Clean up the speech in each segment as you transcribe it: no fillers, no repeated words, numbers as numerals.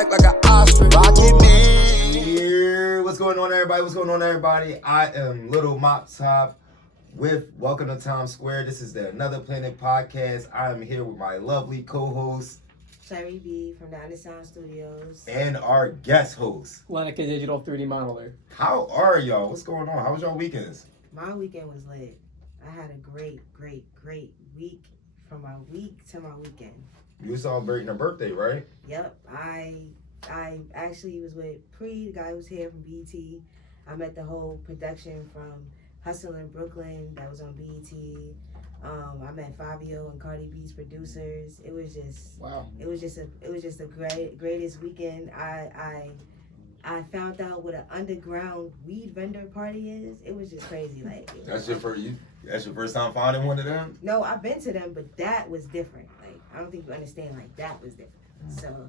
back like an ostrich. Rocket man. Here, what's going on, everybody? What's going on, everybody? I am Little Mop Top with Welcome to Times Square. This is the Another Planet podcast. I am here with my lovely co-host, Cherry B from Down to Sound Studios. and our guest host, Lenica Digital 3D Modeler. How are y'all? What's going on? How was y'all weekends? My weekend was lit. I had a great week from my week to my weekend. You were celebrating a birthday, right? Yep, I actually was with Pre, the guy who was here from BET. I met the whole production from Hustle in Brooklyn that was on BET. I met Fabio and Cardi B's producers. It was just Wow. It was just a greatest weekend. I found out what an underground weed vendor party is. It was just crazy. Like That's your first time finding one of them? No, I've been to them, but that was different. Like I don't think you understand. Like that was different. So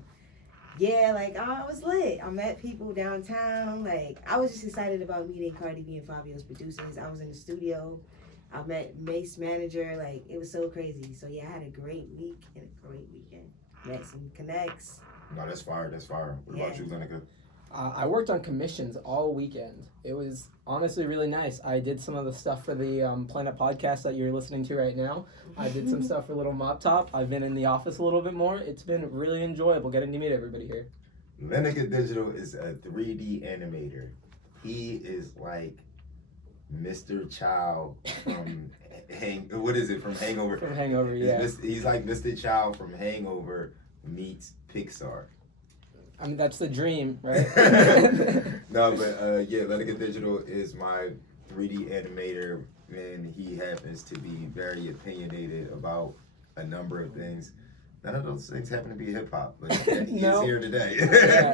yeah, like I was lit. I met people downtown. Like I was just excited about meeting Cardi B and Fabio's producers. I was in the studio. I met Meech's manager. Like it was so crazy. So yeah, I had a great week and a great weekend. Met some connects. No, that's fire. That's fire. What about you, Lenica? I worked on commissions all weekend. It was honestly really nice. I did some of the stuff for the Planet podcast that you're listening to right now. I did some stuff for Little Mop Top. I've been in the office a little bit more. It's been really enjoyable getting to meet everybody here. Lenica Digital is a 3D animator. He is like Mr. Chow from from Hangover. From Hangover, yeah. He's like Mr. Chow from Hangover meets Pixar. I mean, that's the dream, right? No, but Lenica Digital is my 3D animator, and he happens to be very opinionated about a number of things. None of those things happen to be hip hop, but he is here today.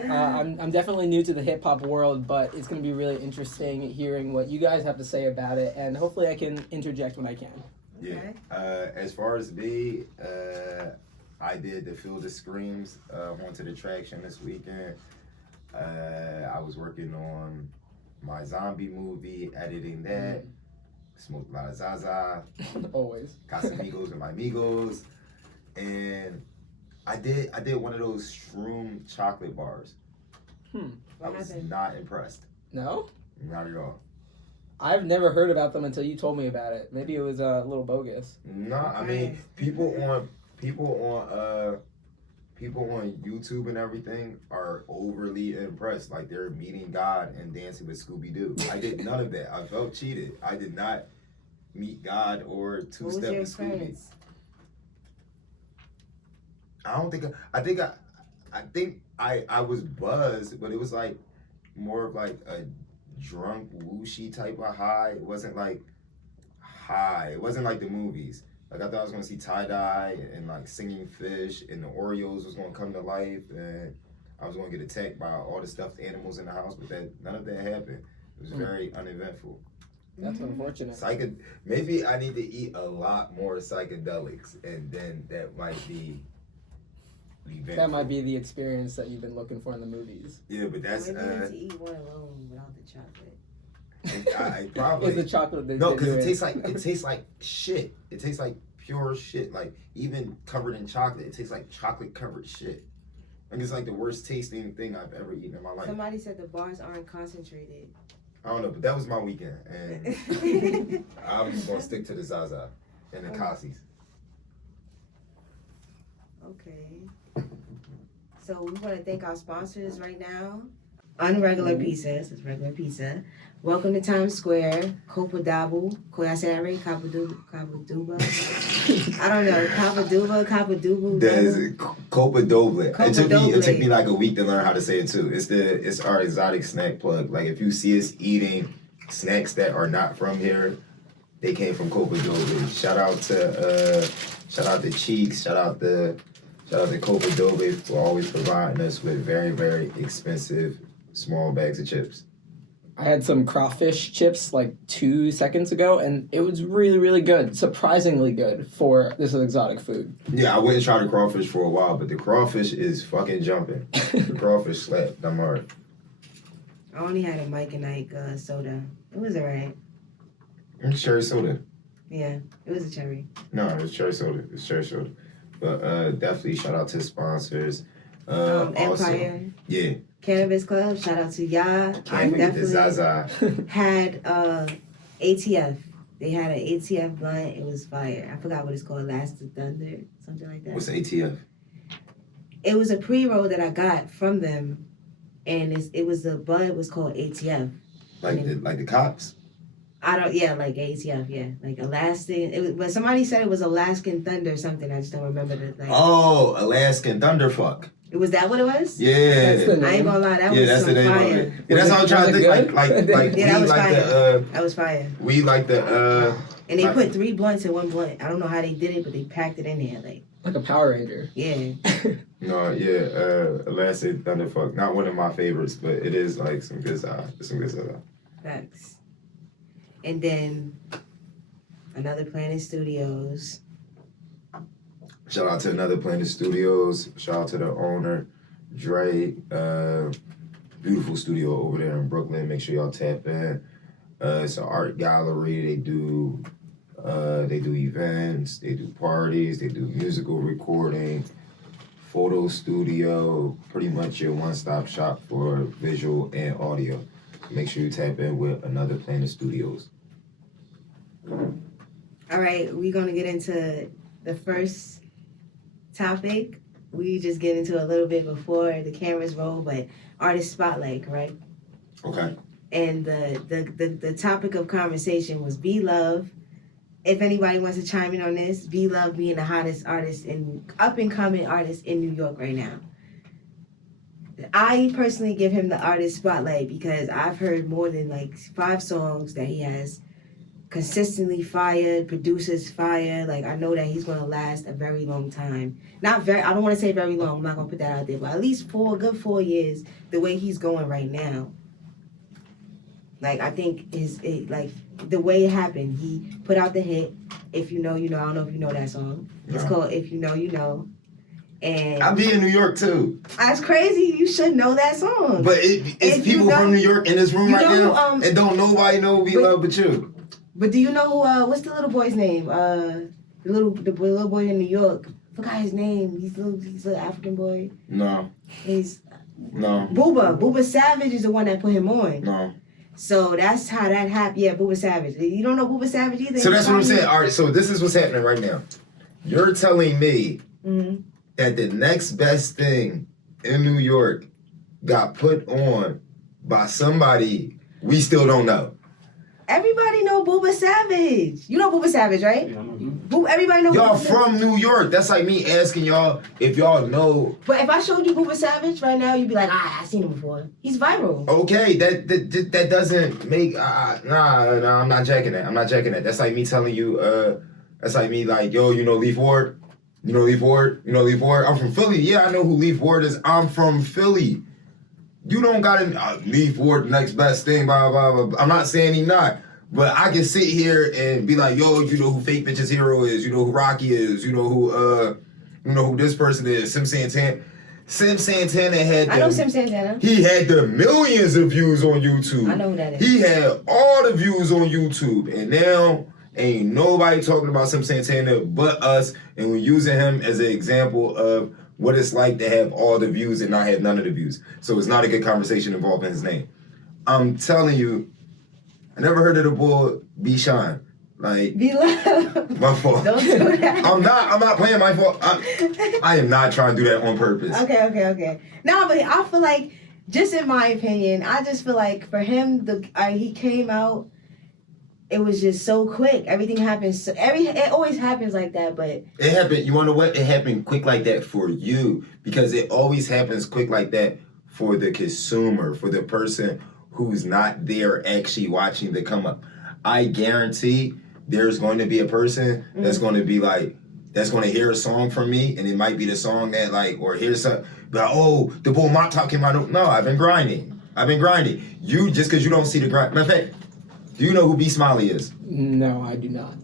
I'm definitely new to the hip hop world, but it's going to be really interesting hearing what you guys have to say about it, and hopefully I can interject when I can. Yeah. As far as me, I did the Field of Screams onto the traction this weekend. I was working on my zombie movie, editing that. Smoked a lot of Zaza. Always. Casamigos and my amigos. And I did one of those shroom chocolate bars. I was not impressed. No? Not at all. I've never heard about them until you told me about it. Maybe it was a little bogus. No, I mean people on YouTube and everything are overly impressed, like they're meeting God and dancing with Scooby-Doo. I did none of that. I felt cheated. I did not meet God or two-step with Scooby. I think I was buzzed, but it was like more of like a drunk whooshy type of high. It wasn't like high. It wasn't like the movies. Like I thought I was gonna see tie-dye and like singing fish and the Oreos was gonna come to life and I was gonna get attacked by all the stuffed animals in the house, but none of that happened. It was very uneventful. That's unfortunate. Maybe I need to eat a lot more psychedelics and then that might be eventful. That might be the experience that you've been looking for in the movies. Yeah, but that's Maybe you need to eat one alone without the chocolate. I probably It's the chocolate. No, because it tastes like shit. It tastes like pure shit. Like even covered in chocolate, it tastes like chocolate covered shit. Like it's like the worst tasting thing I've ever eaten in my life. Somebody said the bars aren't concentrated. I don't know, but that was my weekend, and I'm gonna stick to the Zaza and the Cassi's. Okay. So we want to thank our sponsors right now. Unregular Pizzas, it's regular pizza. Welcome to Times Square. Copaduba. Could I say that right? Copaduba. I don't know. Copaduba. That is Copa Doble. It took me like a week to learn how to say it too. It's our exotic snack plug. Like if you see us eating snacks that are not from here, they came from Copa Doble. Shout out to Cheeks. Shout out to Copa Doble for always providing us with very, very expensive small bags of chips. I had some crawfish chips like 2 seconds ago, and it was really, really good. Surprisingly good for this exotic food. Yeah, I wouldn't try the crawfish for a while, but the crawfish is fucking jumping. The crawfish slapped. I'm hard. I only had a Mike and Ike soda. It was alright. It's cherry soda. Yeah, it was a cherry. No, it's cherry soda. It's cherry soda. But definitely shout out to sponsors. Empire. Yeah. Cannabis Club. Shout out to y'all. Can't forget the Zaza. Had ATF. They had an ATF blunt. It was fire. I forgot what it's called. Lasted Thunder, something like that. What's ATF? It was a pre-roll that I got from them, and the blunt was called ATF. Like the cops? Like ATF, yeah, like Alaskan. But somebody said it was Alaskan Thunder or something. I just don't remember the thing. Oh, Alaskan Thunderfuck. Was that what it was? Yeah. I ain't gonna lie, that was that's some the name fire. of it. Yeah, that's how I'm trying to think. Like that was fire. that was fire. We like the And they put 3 blunts in one blunt. I don't know how they did it, but they packed it in there like a Power Ranger. Yeah. No, yeah, Elastic Thunderfuck. Not one of my favorites, but it is like some good stuff. Facts. And then Another Planet Studios. Shout out to Another Planet Studios. Shout out to the owner, Dre. Beautiful studio over there in Brooklyn. Make sure y'all tap in. It's an art gallery. They do events. They do parties. They do musical recording, photo studio. Pretty much your one-stop shop for visual and audio. Make sure you tap in with Another Planet Studios. All right, we're gonna get into the first topic. We just get into a little bit before the cameras roll, but artist spotlight, correct? Okay. And the topic of conversation was Be Love. If anybody wants to chime in on this, Be Love being the hottest artist and up and coming artist in New York right now. I personally give him the artist spotlight because I've heard more than like 5 songs that he has consistently fired, producers fire. Like I know that he's gonna last a very long time. I don't want to say very long. I'm not gonna put that out there, but at least 4 years. The way he's going right now. Like I think the way it happened. He put out the hit. If you know, you know. I don't know if you know that song. It's called If You Know, You Know. And I'll be in New York too. That's crazy. You should know that song. But it's people from New York in this room right now, and don't nobody know We Love but you. But do you know who? What's the little boy's name? The little boy in New York. Forgot his name. He's a little African boy. No. No. Booba Savage is the one that put him on. No. So that's how that happened. Yeah, Booba Savage. You don't know Booba Savage either. So that's what I'm saying. All right. So this is what's happening right now. You're telling me that the next best thing in New York got put on by somebody we still don't know. Everybody know Booba Savage. You know Booba Savage, right? Yeah. Everybody know y'all Booba from Savage. New York. That's like me asking y'all if y'all know. But if I showed you Booba Savage right now, you'd be like, I've seen him before. He's viral. Okay, that doesn't make nah. I'm not checking that. That's like me telling you. That's like me like, yo, you know Leaf Ward. You know Leaf Ward. I'm from Philly. Yeah, I know who Leaf Ward is. I'm from Philly. You don't got to Leaf Ward, next best thing, blah, blah, blah. I'm not saying he not. But I can sit here and be like, yo, you know who Fake Bitch's hero is. You know who Rocky is. You know who this person is. Sim Santana had I know Sim Santana. He had the millions of views on YouTube. I know who that is. He had all the views on YouTube. And now ain't nobody talking about Sim Santana but us. And we're using him as an example of what it's like to have all the views and not have none of the views. So it's not a good conversation involving his name. I'm telling you, I never heard of the boy B. Shine. Like, Be Love. My fault. Don't do that. I'm not playing my fault. I am not trying to do that on purpose. Okay. No, but I feel like, just in my opinion, I just feel like for him, he came out. It was just so quick. Everything happens. It always happens like that, but it happened. You wanna know what? It happened quick like that for you because it always happens quick like that for the consumer, for the person who's not there actually watching the come up. I guarantee there's going to be a person that's going to be like, that's going to hear a song from me, and it might be the song that like, or hear something. But the bull mop top came out. No, I've been grinding. You just because you don't see the grind. Matter of fact. Do you know who B. Smiley is? No, I do not.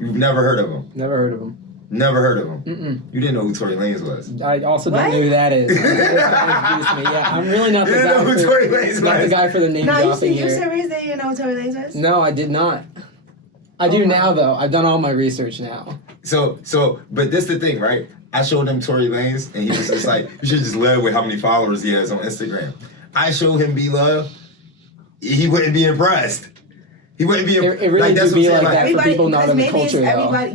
You've never heard of him? Never heard of him. Never heard of him? Mm-mm. You didn't know who Tory Lanez was? I also don't know who that is. Yeah, I'm really not the guy for the name dropping here. You serious that you know who Tory Lanez was? No, I did not. I do now, though. I've done all my research now. So, but this the thing, right? I showed him Tory Lanez, and he was just like, you should just live with how many followers he has on Instagram. I showed him Be Love, he wouldn't be impressed. He wouldn't be impressed. It really do be like that for people not in the culture, though. Everybody,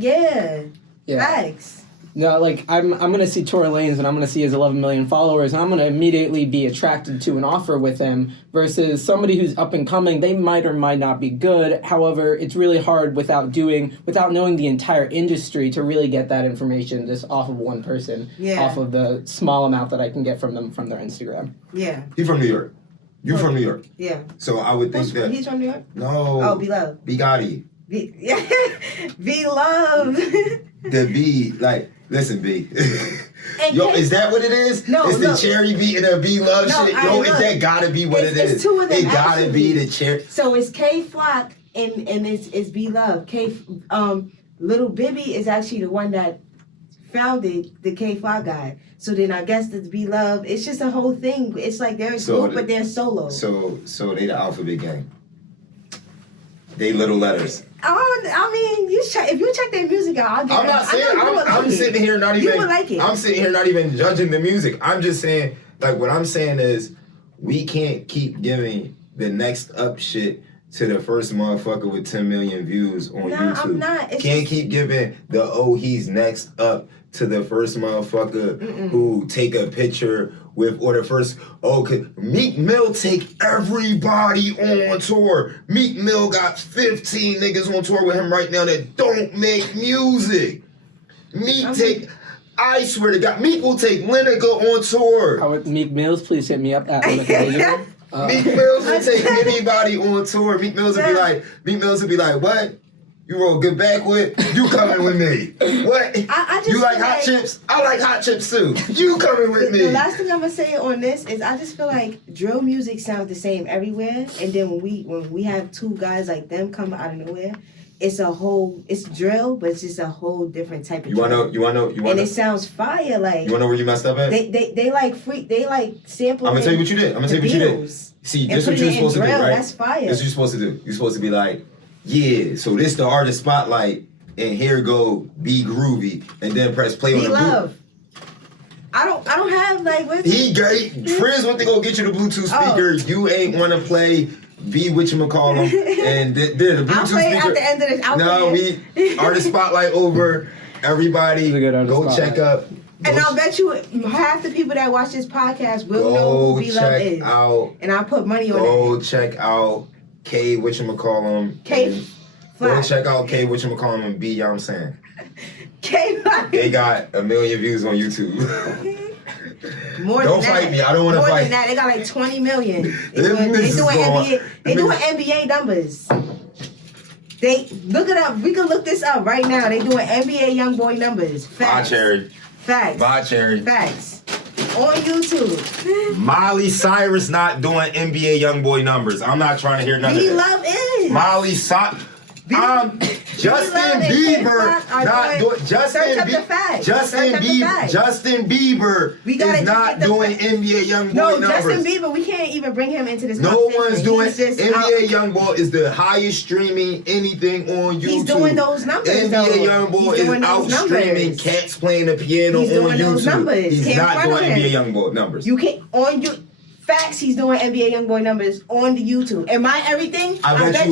yeah. Facts. No, like I'm gonna see Tory Lanez and I'm gonna see his 11 million followers and I'm gonna immediately be attracted to an offer with him versus somebody who's up and coming. They might or might not be good. However, it's really hard without knowing the entire industry to really get that information just off of one person, off of the small amount that I can get from them from their Instagram. Yeah. He's from New York. You from New York. Yeah. So I would think that he's from New York. No. Oh, Be Love. Be Gotti. Be Love. The B, like. Listen, B. Yo, is that what it is? No, it's the cherry beat and the B Love shit. Yo, that gotta be what it is. It's two of them. It gotta be the cherry. So it's K Flock and it's B Love. Little Bibby is actually the one that founded the K Flock guy. So then I guess it's B Love. It's just a whole thing. It's like they're a group, but they're solo. So they the Alphabet Gang. They little letters. I mean, if you check their music out, I'll get it. I'm not saying I'm sitting here not even. You would like it. I'm sitting here not even judging the music. I'm just saying, like, what I'm saying is, we can't keep giving the next up shit to the first motherfucker with 10 million views on YouTube. I'm not. Can't keep giving the he's next up to the first motherfucker who take a picture with, or the first, Meek Mill take everybody on tour. Meek Mill got 15 niggas on tour with him right now that don't make music. I swear to God, Meek will take Lineker on tour. Meek Mills, please hit me up at Lineker. Meek Mills will take anybody on tour. Meek Mills will be like, what? You roll good back with? You coming with me? What? You like hot chips? I like hot chips too. You coming with me? The last thing I'm gonna say on this is I just feel like drill music sounds the same everywhere, and then when we have two guys like them come out of nowhere, it's drill, but it's just a whole different type of drill. You wanna know? And it sounds fire. Like, you wanna know where you messed up at? They like sampling. I'm gonna tell you what you did. See, this is what you're supposed to do, right? That's fire. This is what you're supposed to do. You're supposed to be like, yeah, so this the artist spotlight, and here go Be Groovy, and then press play on the Love. I don't have like what's friends went to go get you the Bluetooth speaker. You ain't wanna play Be whatchamacallem, and the Bluetooth I'll play speaker. At the end of this. We artist spotlight over. Everybody go check up. And I'll bet you half the people that watch this podcast will know who Be Love is. And I'll put money on it. Go check out K whatchamacallem. Go check out K whatchamacallem and B, you know what I'm saying? They got 1 million views on YouTube. Don't fight me. I don't want to fight. More than that, they got like 20 million. They doing NBA numbers. They look it up. We can look this up right now. They doing NBA YoungBoy numbers. Facts. Facts. Bye, Cherry. Facts. On YouTube. Miley Cyrus not doing NBA YoungBoy numbers. I'm not trying to hear nothing. Be Love is. Miley Cyrus. Justin Bieber not doing. Justin Bieber is not doing NBA YoungBoy numbers. No, Justin Bieber, we can't even bring him into this. No one's doing. NBA YoungBoy is the highest streaming anything on YouTube. He's doing those numbers. NBA YoungBoy is out streaming cats playing the piano on YouTube. He's not doing NBA YoungBoy numbers. You can't on you. Facts, he's doing NBA YoungBoy numbers on the YouTube. Am I everything? I bet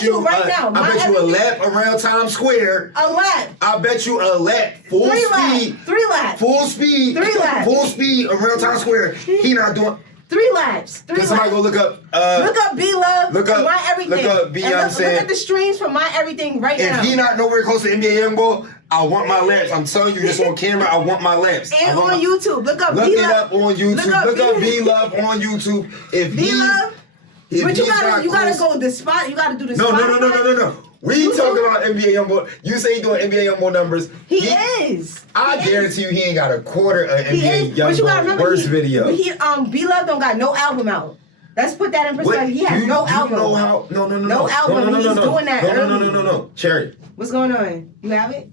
you right now. I bet you a lap around Times Square. A lap. I bet you a lap. Full speed. 3 laps. Full speed. 3 laps. Full speed around Times Square. He not doing. 3 laps. Can somebody go look up? Look up B Love. Look up My Everything. Look up Beyonce. Look at the streams for My Everything right now. If he not nowhere close to NBA YoungBoy, I want my laps. I'm telling you this on camera. I want my laps. And on YouTube, look up B Love. Look it up on YouTube. Look up B Love on YouTube. If B Love. But you gotta go the spot. You gotta do the spot. No. We talking about NBA YoungBoy. You say he doing NBA YoungBoy numbers. He is. I guarantee you he ain't got a quarter of NBA YoungBoy's worst video. B Love don't got no album out. Let's put that in perspective. He has no album. No album. He's doing that. No. Cherry. What's going on? You have it?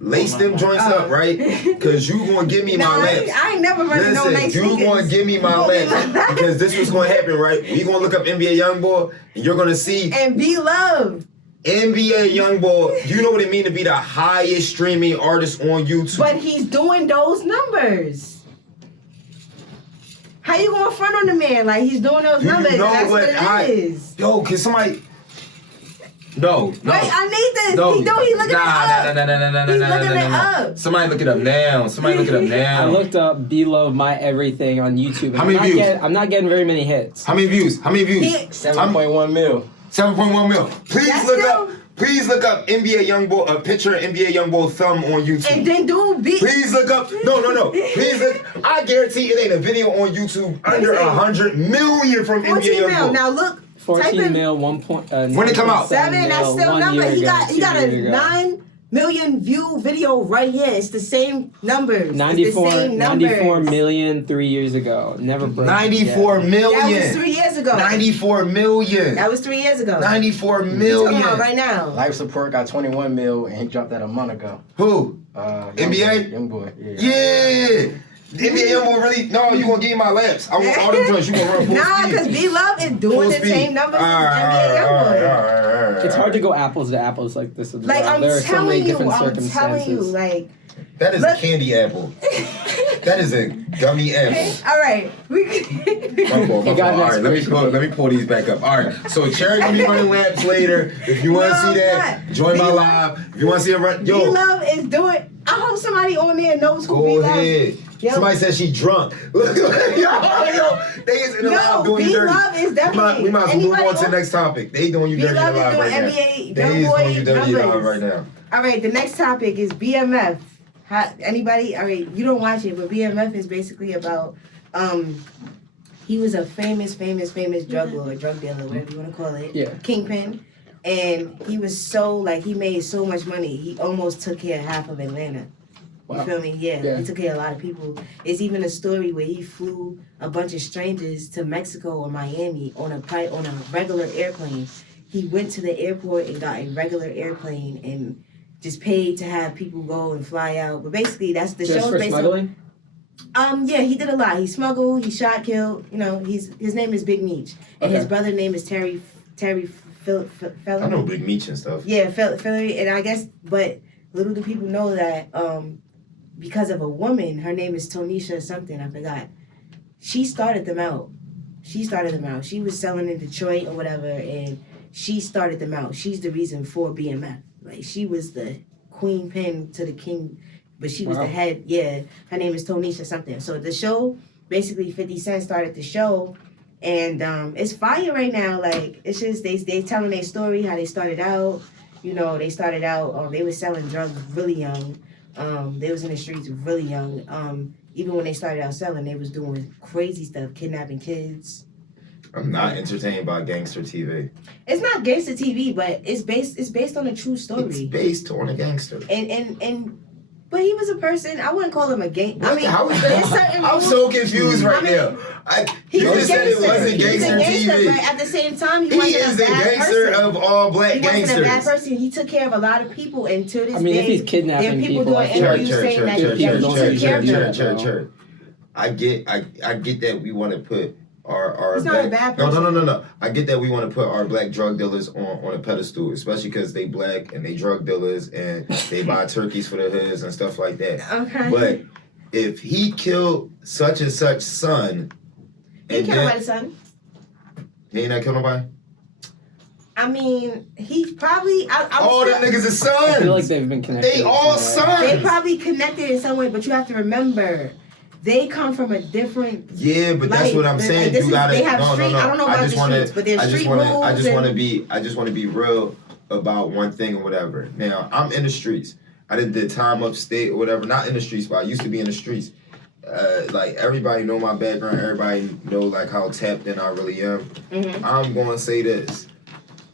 Lace them joints up, right? Because you gonna give me my laps. I ain't never running no nice you gonna give me my laps. Because this was gonna happen, right? We gonna look up NBA YoungBoy, and you're gonna see. And B Love. NBA YoungBoy, you know what it mean to be the highest streaming artist on YouTube. But he's doing those numbers. How you gonna front on the man like he's doing those numbers? That's what it is. Yo, can somebody? No. Wait, I need this. No. He looking it up. He's looking it up. Somebody look it up now. I looked up B-Love My Everything on YouTube. How many views? I'm not getting very many hits. How many views? 7.1 mil. 7.1 mil. Please look up NBA YoungBoy, a picture of NBA YoungBoy thumb on YouTube. And then do beat. Please look up. No. Please look. I guarantee it ain't a video on YouTube under 100 million from NBA 14 mil. YoungBoy. Now look. 14 mil, 1 point. When it come out? 7. That's still number. He got a 9 million view video right here. It's the same numbers. 94 million 3 years ago. Never broke. 94 million. That was 3 years ago. 94 million. That was 3 years ago. 94 million. Talking about right now. Life Support got 21 mil and he dropped that a month ago. Who? NBA? YoungBoy. Yeah. NBA YoungBoy really? No, you gonna give me my laps. I want all them joints. You gonna run full Nah, speed. because B-Love is doing the same numbers as NBA YoungBoy. It's hard to go apples to apples like this. Like, I'm there are so many telling you, different I'm circumstances. telling you, like. That is a candy apple. That is a gummy apple. All right. My fault. All right, let me pull these back up. All right, so Cherry gonna be running laps later. If you want to see that, join my live. If you want to see it run, yo. B-Love is doing. I hope somebody on there knows who Go B-Love ahead. Yo. Somebody said she drunk. Look, yo, they is in the live doing you dirty. B-Love is definitely. We might as well move on to the next topic. They doing you dirty live right now. NBA They is doing you dirty numbers. live right now. All right, the next topic is BMF. Anybody? All right, you don't watch it, but BMF is basically about. He was a famous drug lord, drug dealer, whatever you want to call it. Yeah. Kingpin. And he was he made so much money. He almost took care of half of Atlanta. You Wow. feel me? Yeah, he took care of a lot of people. It's even a story where he flew a bunch of strangers to Mexico or Miami on a regular airplane. He went to the airport and got a regular airplane and just paid to have people go and fly out. But basically, that's the Just show. for smuggling? Yeah, he did a lot. He smuggled, he shot, killed. You know, his name is Big Meech, and his brother name is Terry Phillip. I know Big Meech and stuff. Yeah, Phillip, and I guess, but little do people know that because of a woman, her name is Tonisha something, I forgot. She started them out. She was selling in Detroit or whatever, and she started them out. She's the reason for BMF. Like, she was the queen pin to the king, but she was the head. Yeah, her name is Tonisha something. So the show, basically 50 Cent started the show, and it's fire right now. Like, it's just, they telling their story, how they started out. You know, they started out, they were selling drugs really young. They was in the streets really young. Even when they started out selling, they was doing crazy stuff, kidnapping kids. I'm not entertained by gangster TV. It's not gangster TV, but it's based on a true story. It's based on a gangster. But he was a person. I wouldn't call him a gang. What? I mean, How is there's that? certain I'm rules. so confused right I mean, now. He's You a just said it gangster. wasn't He's gangster a gangster, TV. but at the same time, He is the gangster of all black He wasn't a bad gangsters. person. He took care of a lot of people, and to this I mean, day, if he's kidnapping there are people people, doing I feel like interviews saying that he took care of them. Church. I get that we want to put our He's not black, a bad person. No. I get that we want to put our black drug dealers on a pedestal, especially because they black and they drug dealers and they buy turkeys for the hoods and stuff like that. Okay. But if he killed such and such son, He killed nobody's son. He ain't not kill nobody. I mean, he probably. All them niggas is sons. I feel like they've been connected. They all sons. They probably connected in some way, but you have to remember, they come from a different. Yeah, but that's what I'm saying. You gotta. They have No. I don't know about the streets, but there's street rules. I just want to be real about one thing or whatever. Now I'm in the streets. I did time upstate or whatever. Not in the streets, but I used to be in the streets. Like everybody know my background. Everybody know like how tapped in I really am. Mm-hmm. I'm gonna say this.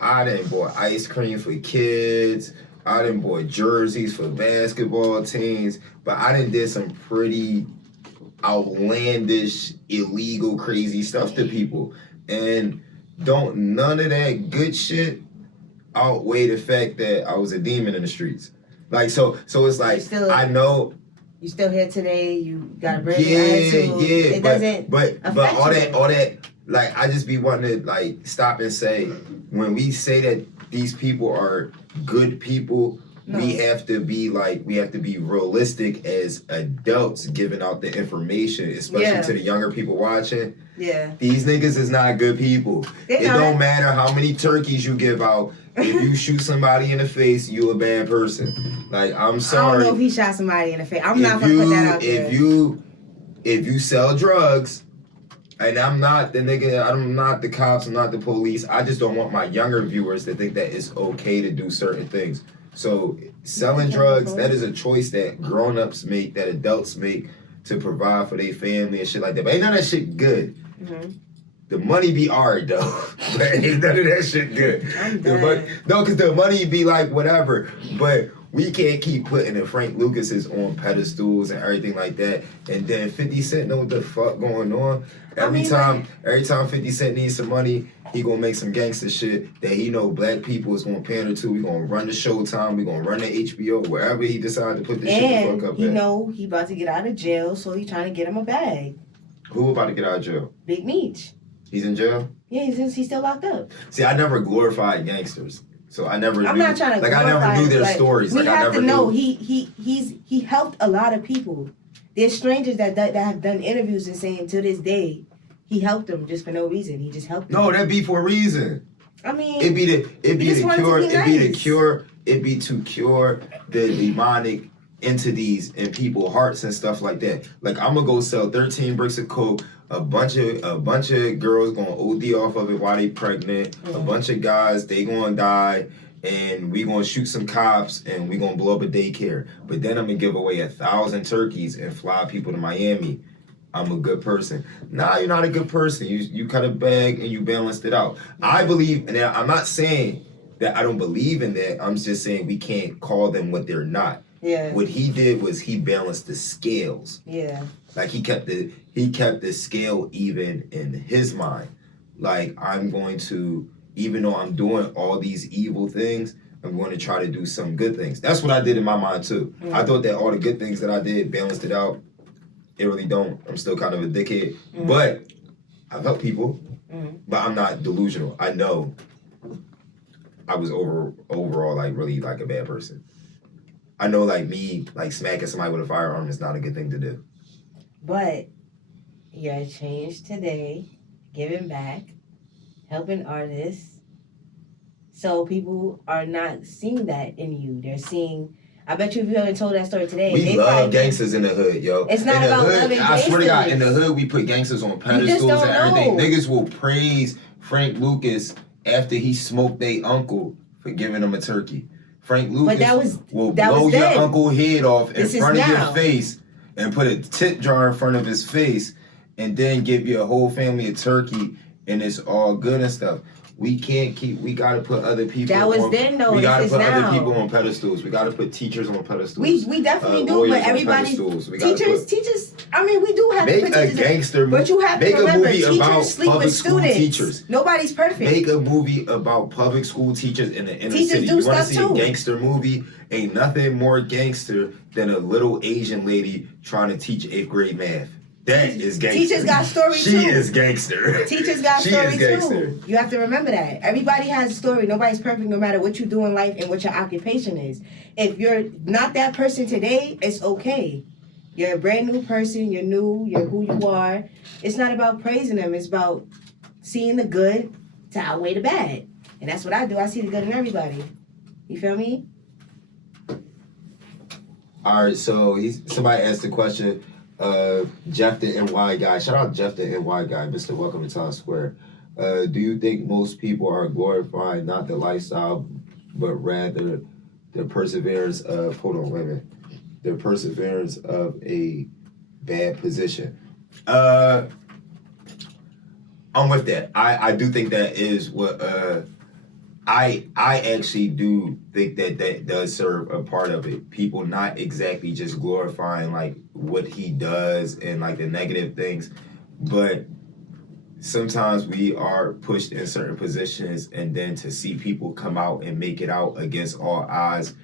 I done bought ice cream for kids. I done bought jerseys for basketball teams. But I done did some pretty outlandish, illegal, crazy stuff to people. And don't none of that good shit outweigh the fact that I was a demon in the streets. Like so it's like I know you still here today, you got a brand new attitude. It doesn't but all that like I just be wanting to like stop and say when we say that these people are good people. No. We have to be realistic as adults giving out the information, especially to the younger people watching. Yeah. These niggas is not good people. They're It not. don't matter how many turkeys you give out. If you shoot somebody in the face, you a bad person. Like, I'm sorry. I don't know if he shot somebody in the face. I'm not gonna put that out there. If you sell drugs, and I'm not the nigga, I'm not the cops, I'm not the police. I just don't want my younger viewers to think that it's okay to do certain things. So selling drugs, that is a choice that grown-ups make, that adults make to provide for their family and shit like that. But ain't none of that shit good. Mm-hmm. The money be hard though. But ain't none of that shit good. I'm The done. no, because the money be like whatever. But we can't keep putting the Frank Lucases on pedestals and everything like that. And then 50 Cent know what the fuck going on. Every time 50 Cent needs some money, he gonna make some gangster shit that he know black people is gonna pander to. We gonna run the Showtime, we gonna run the HBO, wherever he decide to put this shit the fuck up And you at. know he about to get out of jail, so he trying to get him a bag. Who about to get out of jail? Big Meech. He's in jail? Yeah, he's still locked up. See, I never glorified gangsters. So I never I'm knew, not trying to like I never knew their like, stories. We Like I have never to know knew. he helped a lot of people. There's strangers that have done interviews and saying to this day he helped them just for no reason. He just helped them. No, that be for a reason. I mean, It'd be just the wanted to cure. be It'd be the nice. cure. It'd be to cure the demonic entities in people's hearts and stuff like that. Like I'm gonna go sell 13 bricks of coke. A bunch of girls gonna OD off of it while they pregnant. A bunch of guys they gonna die, and we gonna shoot some cops and we gonna blow up a daycare. But then I'm gonna give away 1,000 turkeys and fly people to Miami. I'm a good person. Nah, you're not a good person. You cut a bag and you balanced it out. I believe, and I'm not saying that I don't believe in that. I'm just saying we can't call them what they're not. yeah, What he did was he balanced the scales. yeah. Like he kept the scale even in his mind. Like I'm going to, even though I'm doing all these evil things, I'm going to try to do some good things. That's what I did in my mind too. I thought that all the good things that I did balanced it out. It really don't. I'm still kind of a dickhead. But I've helped people. But I'm not delusional. I know I was overall like really like a bad person. I know like me, like smacking somebody with a firearm is not a good thing to do. But you're changed today, giving back, helping artists. So people are not seeing that in you. They're seeing. I bet you if you haven't told that story today, We they love probably- gangsters in the hood, yo. It's not in the about hood, loving I swear to God, in the gangsters. hood, we put gangsters on pedestals don't and everything. know. Niggas will praise Frank Lucas after he smoked their uncle for giving him a turkey. Frank Lucas will blow your then. uncle head off in This is front of your now. face and put a tip jar in front of his face and then give your whole family a turkey and it's all good and stuff. We gotta put other people That was on, then, though. we gotta It's put other now. people on pedestals. We gotta put teachers on pedestals. We definitely do, lawyers but on everybody pedestals. We gotta teachers. I mean, we do have to Make put a teachers. gangster movie. But you have Make to remember, a movie about teachers sleep public with school students. teachers. Nobody's perfect. Make a movie about public school teachers in the inner Teachers city. do You want to stuff see a too. gangster movie? Ain't nothing more gangster than a little Asian lady trying to teach 8th grade math. That is gangster. Teachers got stories She too. is gangster. Teachers got She stories is gangster. too. You have to remember that. Everybody has a story. Nobody's perfect no matter what you do in life and what your occupation is. If you're not that person today, it's okay. You're a brand new person. You're new. You're who you are. It's not about praising them. It's about seeing the good to outweigh the bad. And that's what I do. I see the good in everybody. You feel me? All right, so somebody asked the question. Jeff the NY guy. Shout out Jeff the NY guy. Mr. Welcome to Times Square. Do you think most people are glorifying not the lifestyle, but rather the perseverance of, the perseverance of a bad position? I'm with that. I do think that is what I actually do think that does serve a part of it. People not exactly just glorifying like what he does and like the negative things, but sometimes we are pushed in certain positions, and then to see people come out and make it out against all odds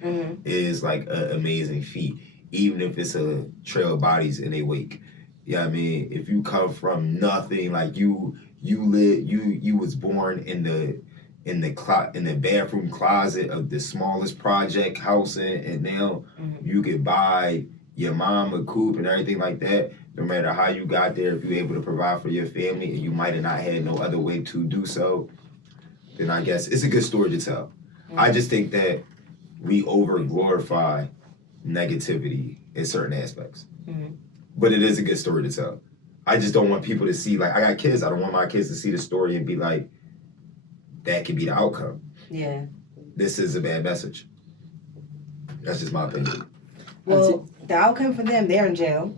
is like an amazing feat, even if it's a trail of bodies in a wake. Yeah, I mean, if you come from nothing, like you was born in in the bathroom closet of the smallest project housing, and now you could buy your mom a coupe and everything like that. No matter how you got there, if you're able to provide for your family and you might have not had no other way to do so, then I guess it's a good story to tell. I just think that we over glorify negativity in certain aspects. But it is a good story to tell. I just don't want people to see, like, I got kids. I don't want my kids to see the story and be like, that could be the outcome. Yeah. This is a bad message. That's just my opinion. Well, the outcome for them, they're in jail.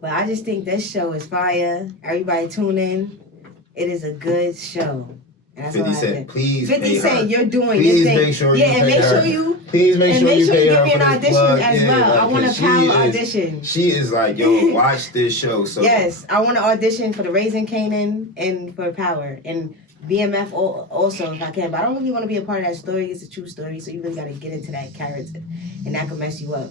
But I just think this show is fire. Everybody tune in. It is a good show. And that's 50 all I Cent, said. please 50 pay Cent, her. you're doing Please your thing. make sure yeah, you and pay make her. sure you Please make sure you pay give her me an for this audition plug. as Yeah, well. like, I want a 'cause power audition. She is like, yo, watch this show. So Yes, I want to audition for the Raising Canaan and for Power and BMF also if I can. But I don't really want to be a part of that story. It's a true story, so you really got to get into that character, and that can mess you up.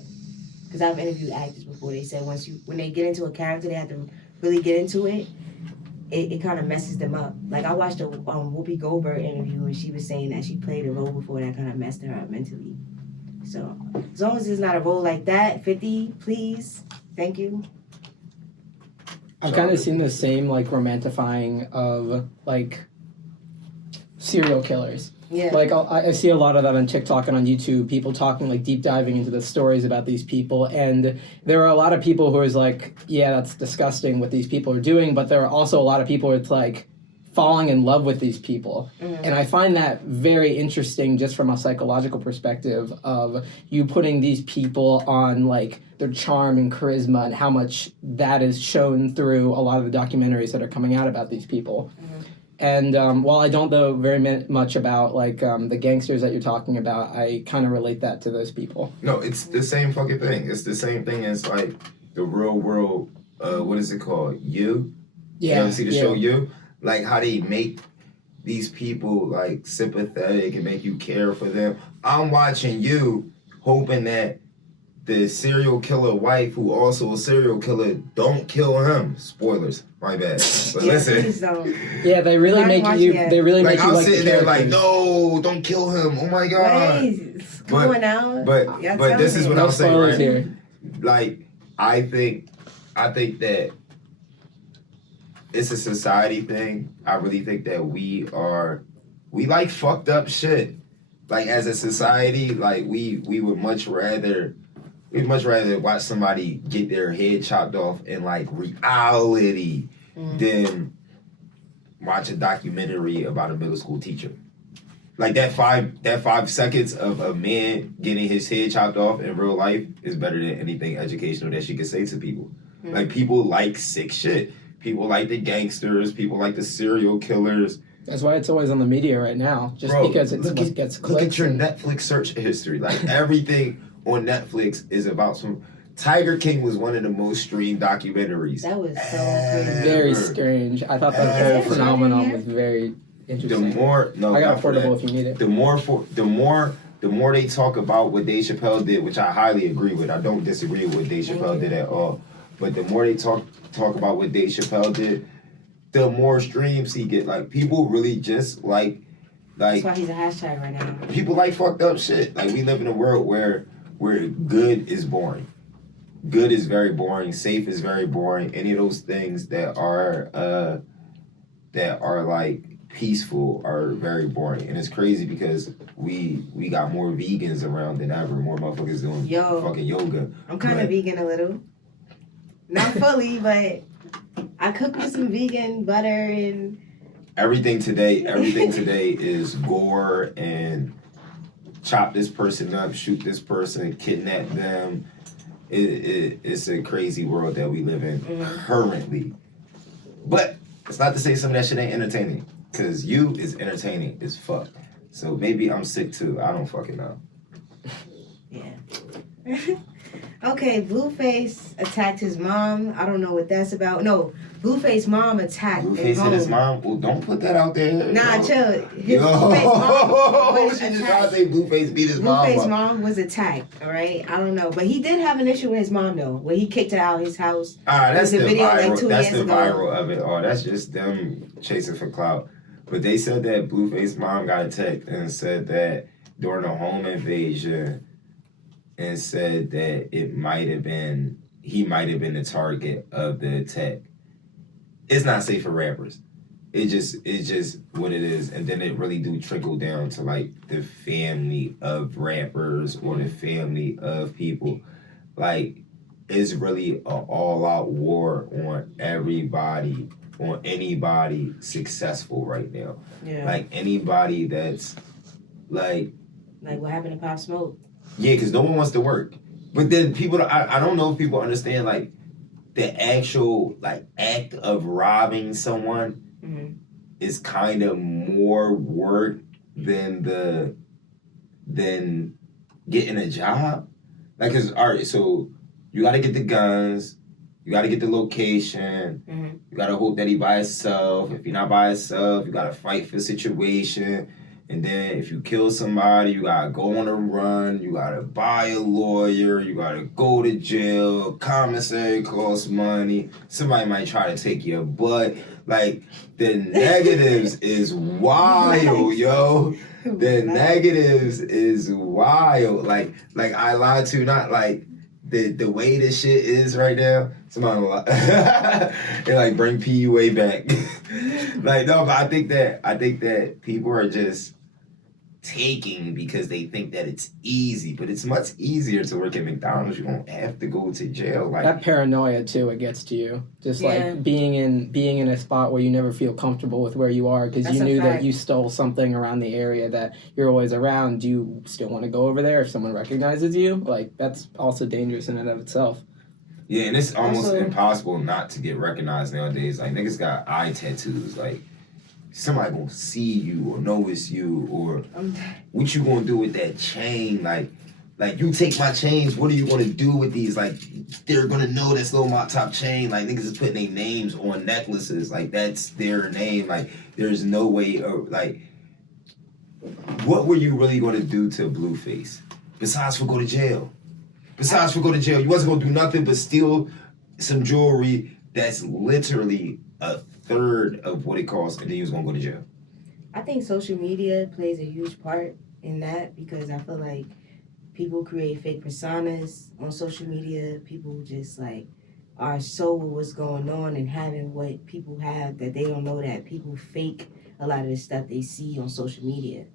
Because I've interviewed actors before. They said when they get into a character, they have to really get into it. It kind of messes them up. Like I watched a Whoopi Goldberg interview, and she was saying that she played a role before that kind of messed her up mentally. So as long as it's not a role like that, 50, please, thank you. I've kind of seen the same like romantifying of like serial killers. Yeah. Like I see a lot of that on TikTok and on YouTube, people talking like deep diving into the stories about these people, and there are a lot of people who is like, yeah, that's disgusting what these people are doing, but there are also a lot of people it's like falling in love with these people. And I find that very interesting just from a psychological perspective of you putting these people on like their charm and charisma and how much that is shown through a lot of the documentaries that are coming out about these people. And while I don't know very much about like the gangsters that you're talking about, I kind of relate that to those people. No, it's the same fucking thing. It's the same thing as like the real world. What is it called? You ever see the show You? Like how they make these people like sympathetic and make you care for them. I'm watching You, hoping that the serial killer wife, who also a serial killer, don't kill him. Spoilers, my bad. But listen. Yeah, they really make you. They really like make you I'm like sitting the there like, characters. no, don't kill him. Oh my god. It's going out. But this is what No I'm saying spoilers right here. Like I think that it's a society thing. I really think that we like fucked up shit. Like as a society, like we would much rather watch somebody get their head chopped off in like reality than watch a documentary about a middle school teacher. Like that 5 seconds of a man getting his head chopped off in real life is better than anything educational that she could say to people. Like people like sick shit. People like the gangsters. People like the serial killers. That's why it's always on the media right now, just Bro, because it's what gets clicks. Look at your Netflix search history. Like everything on Netflix is about some. Tiger King was one of the most streamed documentaries. That was so crazy. Very strange. I thought that whole phenomenon was very interesting. I got a portable if you need it. The more they talk about what Dave Chappelle did, which I highly agree with. I don't disagree with what Dave Chappelle did at all. But the more they talk about what Dave Chappelle did, the more streams he get. Like people really just like. That's why he's a hashtag right now. People like fucked up shit. Like we live in a world where good is boring. Good is very boring. Safe is very boring. Any of those things that are like peaceful are very boring. And it's crazy because we got more vegans around than ever. More motherfuckers doing fucking yoga. I'm kind of vegan a little. Not fully, but I cook with some vegan butter and everything today is gore and chop this person up, shoot this person, kidnap them. It's a crazy world that we live in currently. But it's not to say some of that shit ain't entertaining. Cause You is entertaining as fuck. So maybe I'm sick too. I don't fucking know. Yeah. Okay, Blueface attacked his mom. I don't know what that's about. No, Blueface mom attacked Blueface and his mom? Well, don't put that out there. Nah, chill. His Blueface mom was she just attacked. tried to say Blueface beat his mom Blueface up. mom was attacked, all right? I don't know. But he did have an issue with his mom, though, where he kicked her out of his house. That's the video viral. like 2 That's years the ago. viral of it. Oh, that's just them chasing for clout. But they said that Blueface mom got a text and said that during the home invasion, and said that he might have been the target of the attack. It's not safe for rappers. It's just what it is, and then it really do trickle down to like the family of rappers or the family of people. Like, it's really an all-out war on everybody, on anybody successful right now. Yeah. Like anybody that's like what happened to Pop Smoke? Yeah, because no one wants to work. But then people, I don't know if people understand like the actual like act of robbing someone is kind of more work than getting a job. Like, cause all right, so you got to get the guns, you got to get the location, you got to hope that he by himself. If you're not by himself, you got to fight for the situation. And then if you kill somebody, you gotta go on a run, you gotta buy a lawyer, you gotta go to jail, commissary costs money, somebody might try to take your butt. Like, the negatives is wild, yo. The negatives is wild. Like I lied to, not like the way this shit is right now. Somebody will and like bring PUA back. Like, no, but I think that people are just taking because they think that it's easy, but it's much easier to work at McDonald's. You don't have to go to jail. Like that paranoia too, it gets to you. Just like being in a spot where you never feel comfortable with where you are because you knew that you stole something around the area that you're always around. Do you still want to go over there if someone recognizes you? Like, that's also dangerous in and of itself. Yeah, and it's almost impossible not to get recognized nowadays. Like, niggas got eye tattoos. Like, somebody gonna see you or know it's you, or what you gonna do with that chain? Like you take my chains, what are you gonna do with these? Like, they're gonna know this little mop top chain. Like, niggas is putting their names on necklaces. Like, that's their name. Like, there's no way of, like, what were you really gonna do to Blueface? Besides for go to jail. You wasn't gonna do nothing but steal some jewelry that's literally a third of what it costs, and then you was gonna go to jail. I think social media plays a huge part in that because I feel like people create fake personas on social media. People just like are so what's going on and having what people have that they don't know that people fake a lot of the stuff they see on social media.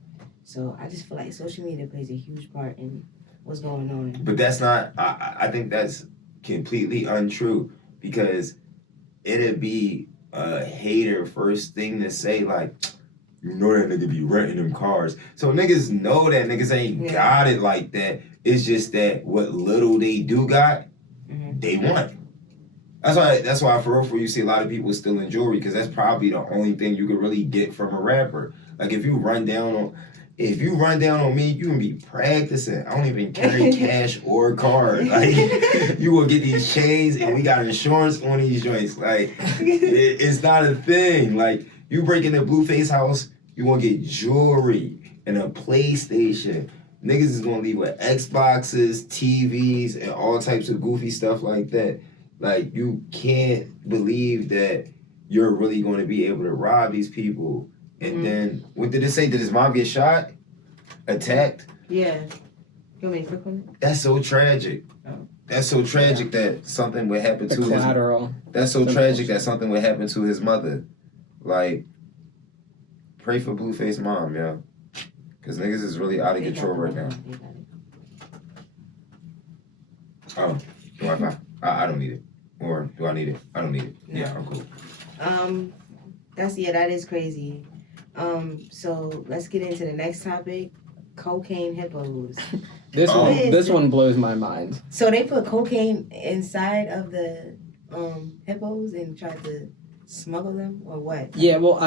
So I just feel like social media plays a huge part in what's going on. But that's not, I think that's completely untrue, because it'd be a hater first thing to say, like, you know that nigga be renting them cars. So niggas know that niggas ain't got it like that. It's just that what little they do got, they want. That's why for real, you see a lot of people still in jewelry, because that's probably the only thing you could really get from a rapper. Like, if you run down on me, you can be practicing. I don't even carry cash or card. Like, you will get these chains, and we got insurance on these joints. Like, it's not a thing. Like, you break into Blueface house, you gonna get jewelry and a PlayStation. Niggas is gonna leave with Xboxes, TVs, and all types of goofy stuff like that. Like, you can't believe that you're really gonna be able to rob these people. And then, what did it say? Did his mom get shot? Attacked? Yeah. You want me to click on it? That's so tragic. Oh. That's so tragic that something would happen to collateral. That's so tragic that something would happen to his mother. Like, pray for Blueface mom, yo. Because niggas is really out of control right now. Oh, Wi-Fi. I don't need it. Or do I need it? I don't need it. Yeah, I'm cool. That is crazy. So let's get into the next topic. Cocaine hippos. This one blows my mind. So they put cocaine inside of the hippos and tried to smuggle them, or what? Yeah, well,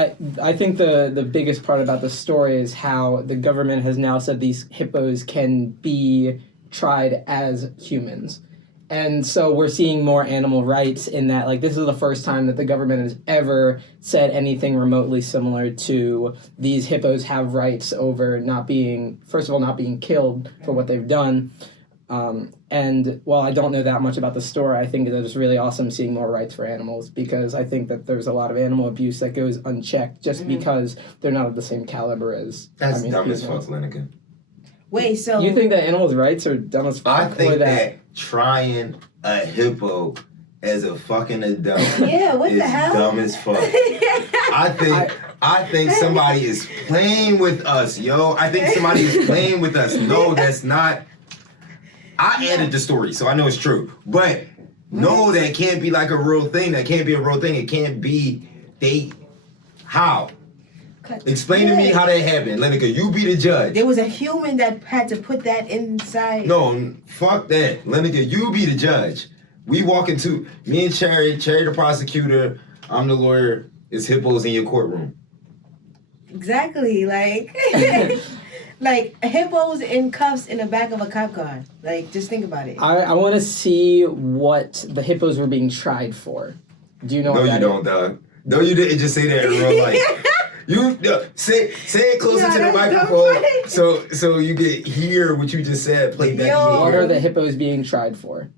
I think the biggest part about the story is how the government has now said these hippos can be tried as humans. And so we're seeing more animal rights in that, like, this is the first time that the government has ever said anything remotely similar to these hippos have rights over not being killed for what they've done. And while I don't know that much about the story, I think that it's really awesome seeing more rights for animals, because I think that there's a lot of animal abuse that goes unchecked just because they're not of the same caliber as. That's dumb as fuck, humans. Lineker. Wait, so You think that animals' rights are dumb as fuck? I think or that trying a hippo as a fucking adult yeah, what is the hell? dumb as fuck. I think somebody is playing with us, yo. I think somebody is playing with us. No, that's not. I added the story, so I know it's true. But no, that can't be like a real thing. That can't be a real thing. It can't be. How? Explain to me how that happened. Lineker, you be the judge. There was a human that had to put that inside. No, fuck that. Lineker, you be the judge. We walk into, me and Cherry the prosecutor, I'm the lawyer, it's hippos in your courtroom. Exactly, like, like hippos in cuffs in the back of a cop car. Like, just think about it. I want to see what the hippos were being tried for. Do you know? No, what you that don't, is? dog. No, you didn't just say that in real life. You say it closer to the that's microphone, so funny. so you can hear what you just said. Play back. Yo. What are the hippos being tried for?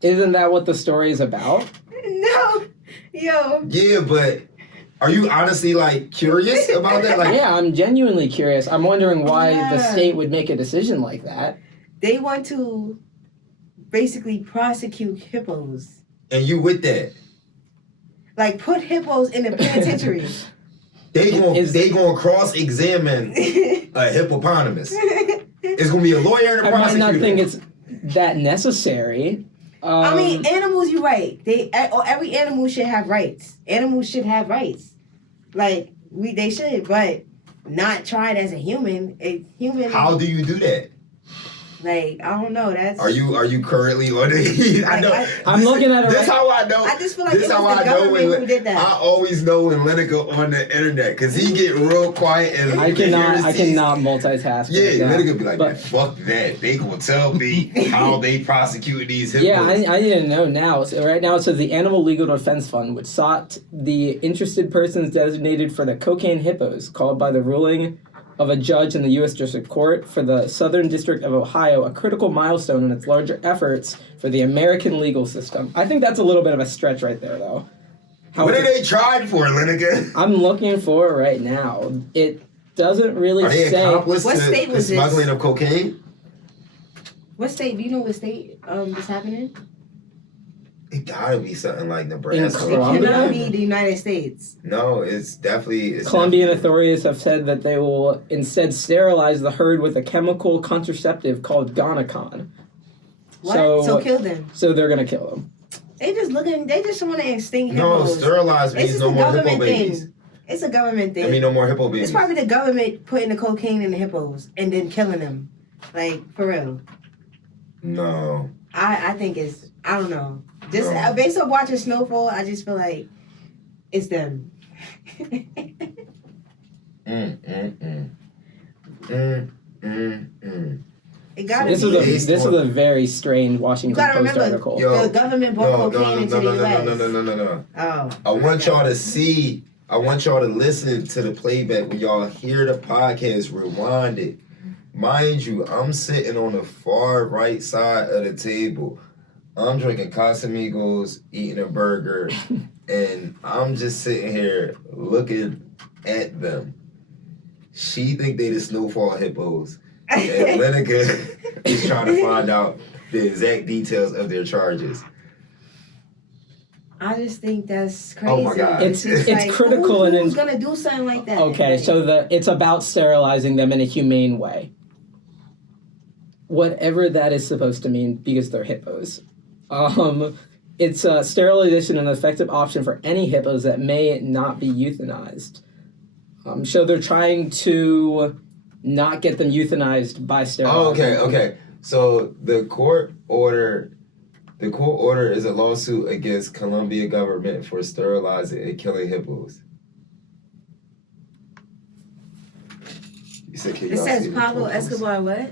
Isn't that what the story is about? No, yo. Yeah, but are you honestly like curious about that? Like, Yeah, I'm genuinely curious. I'm wondering why the Yeah. state would make a decision like that. They want to basically prosecute hippos. and you with that? Like, put hippos in the penitentiary. They Is- gonna cross-examine a hippopotamus. It's gonna be a lawyer and a I might prosecutor. not think it's that necessary. I mean, animals, you're right. Every animal should have rights. Animals should have rights. Like, they should, but not tried as a human. A human. How do you do that? Like, I don't know. That's. Are you currently on the? I know. I'm looking at it This right- how I know. I just feel like this it was how the I know government when who did that. I always know when Lineker on the internet because he get real quiet and I cannot multitask. Yeah, right now. Lineker be like, But- man, fuck that. They gonna tell me how they prosecute these hippos. Yeah, I didn't know now. So right now it says the Animal Legal Defense Fund, which sought the interested persons designated for the cocaine hippos, called by the ruling of a judge in the U.S. District Court for the Southern District of Ohio, a critical milestone in its larger efforts for the American legal system. I think that's a little bit of a stretch right there, though. What are they tried for, Lineker? I'm looking for it right now. It doesn't really Are they say. accomplice What to state the was this? smuggling of cocaine? What state? Do you know what state this happening? It gotta be something like In Nebraska. It Colombia? cannot be the United States. No, it's definitely. Colombian authorities have said that they will instead sterilize the herd with a chemical contraceptive called Gonacon. What? So- So kill them. So they're gonna kill them. They just want to extinct No, hippos. sterilize It's means just no a more hippo government babies. thing. It's a government thing. I mean, no more hippo babies. It's probably the government putting the cocaine in the hippos and then killing them. Like, for real. No. I think it's, I don't know. Just No. based on watching Snowfall, I just feel like it's them. It gotta This be. is a very strange You Washington gotta Post remember, article. Yo, the government brought cocaine into the U.S. No. Oh. I want y'all to see. I want y'all to listen to the playback when y'all hear the podcast. Rewind it. Mind you, I'm sitting on the far right side of the table. I'm drinking Casamigos, eating a burger, and I'm just sitting here looking at them. She think they the snowfall hippos. And Lineker is trying to find out the exact details of their charges. I just think that's crazy. Oh my God. It's just critical and who's gonna do something like that? Okay, Like, so it's about sterilizing them in a humane way. Whatever that is supposed to mean, because they're hippos. It's sterilization an effective option for any hippos that may not be euthanized. So they're trying to not get them euthanized by sterilizing. Oh, okay. So the court order is a lawsuit against Colombia government for sterilizing and killing hippos. You said, can it y'all says see the Pablo co-host? Escobar. What?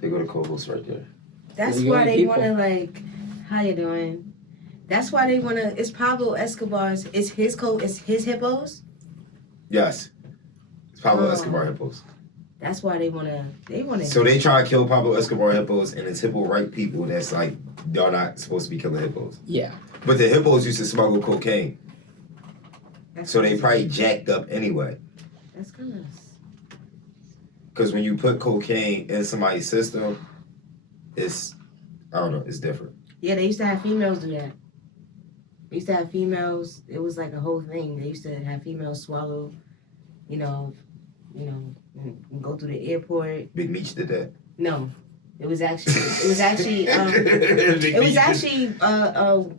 They go to co-host right there. That's You why got they people. want to like. How you doing? That's why they want to. It's Pablo Escobar's. It's his hippos. Yes. It's Pablo Oh. Escobar hippos. That's why they wanna. So they try to kill Pablo Escobar hippos, and it's hippo right people that's like, y'all not supposed to be killing hippos. Yeah. But the hippos used to smuggle cocaine. That's So they crazy. probably jacked up anyway. That's kind of. Because when you put cocaine in somebody's system, it's, I don't know, it's different. Yeah, they used to have females do that. They used to have females. It was like a whole thing. They used to have females swallow, and go through the airport. Big Meech did that. No, it was actually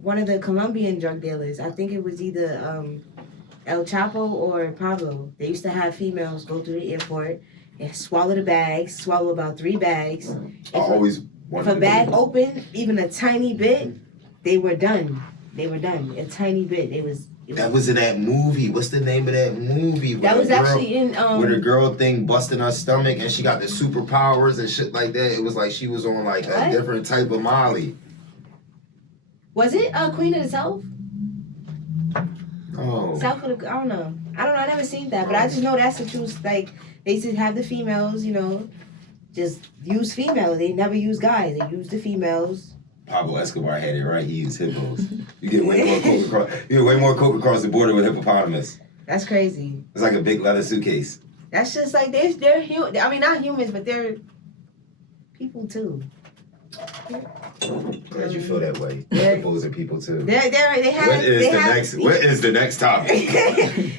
one of the Colombian drug dealers. I think it was either El Chapo or Pablo. They used to have females go through the airport and swallow the bags, swallow about 3 bags. I always If wanted a to bag believe. opened even a tiny bit, they were done. They were done. A tiny bit. That was in that movie. What's the name of that movie? That was actually in where the girl thing busted her stomach and she got the superpowers and shit like that. It was like she was on like What? a different type of Molly. Was it Queen of the South? Oh. South of the, I don't know. I never seen that, but I just know that's the truth. Like, they used to have the females, just use females. They never use guys. They use the females. Pablo Escobar had it right. He used hippos. You get way more coke across. You get way more coke across the border with hippopotamus. That's crazy. It's like a big leather suitcase. That's just like they're human. I mean, not humans, but they're people too. Glad you feel that way. Yeah. Hippos are people too. They have. What is the next topic?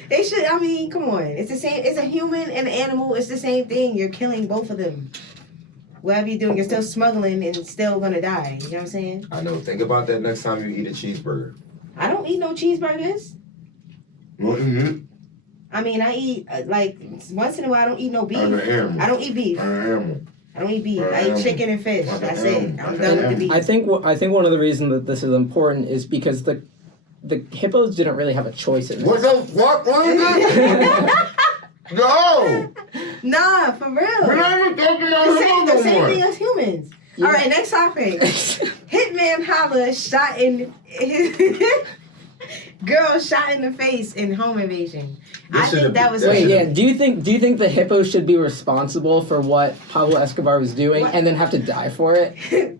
They should. I mean, come on. It's the same. It's a human and an animal. It's the same thing. You're killing both of them. Whatever you're doing, you're still smuggling and still gonna die. You know what I'm saying? I know. Think about that next time you eat a cheeseburger. I don't eat no cheeseburgers. Mm-hmm. I mean, I eat like once in a while. I don't eat no beef. I'm an animal. I don't eat beef. I'm an animal. I don't eat beef. I eat chicken and fish. That's it. I'm done with the beef. I think one of the reasons that this is important is because the hippos didn't really have a choice in this. What the fuck? What is it? No! Nah, for real. We're not even talking about The hippos same no more. thing as humans. Yeah. All right, next topic. Hitman Holla shot in girl shot in the face in home invasion. I think that was Wait, yeah. Do you think the hippos should be responsible for what Pablo Escobar was doing What? and then have to die for it?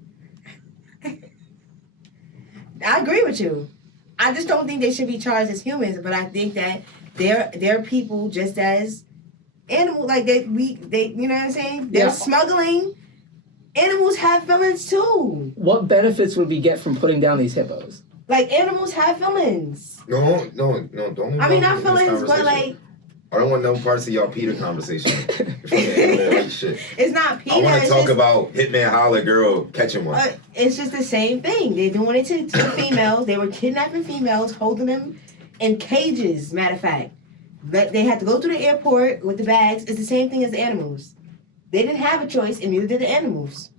I agree with you. I just don't think they should be charged as humans, but I think that they're people just as animals. Like they you know what I'm saying? They're Yeah. smuggling. Animals have feelings too. What benefits would we get from putting down these hippos? Like animals have feelings. No, don't. I mean, not involve me in this feelings, but conversation. like I don't want no parts of y'all Peter conversation. If we can handle that like shit. it's not Peter. I want to it's talk just, about Hitman Holla girl catching one. It's just the same thing. They're doing it to the females. They were kidnapping females, holding them in cages. Matter of fact, but they had to go to the airport with the bags. It's the same thing as the animals. They didn't have a choice, and neither did the animals.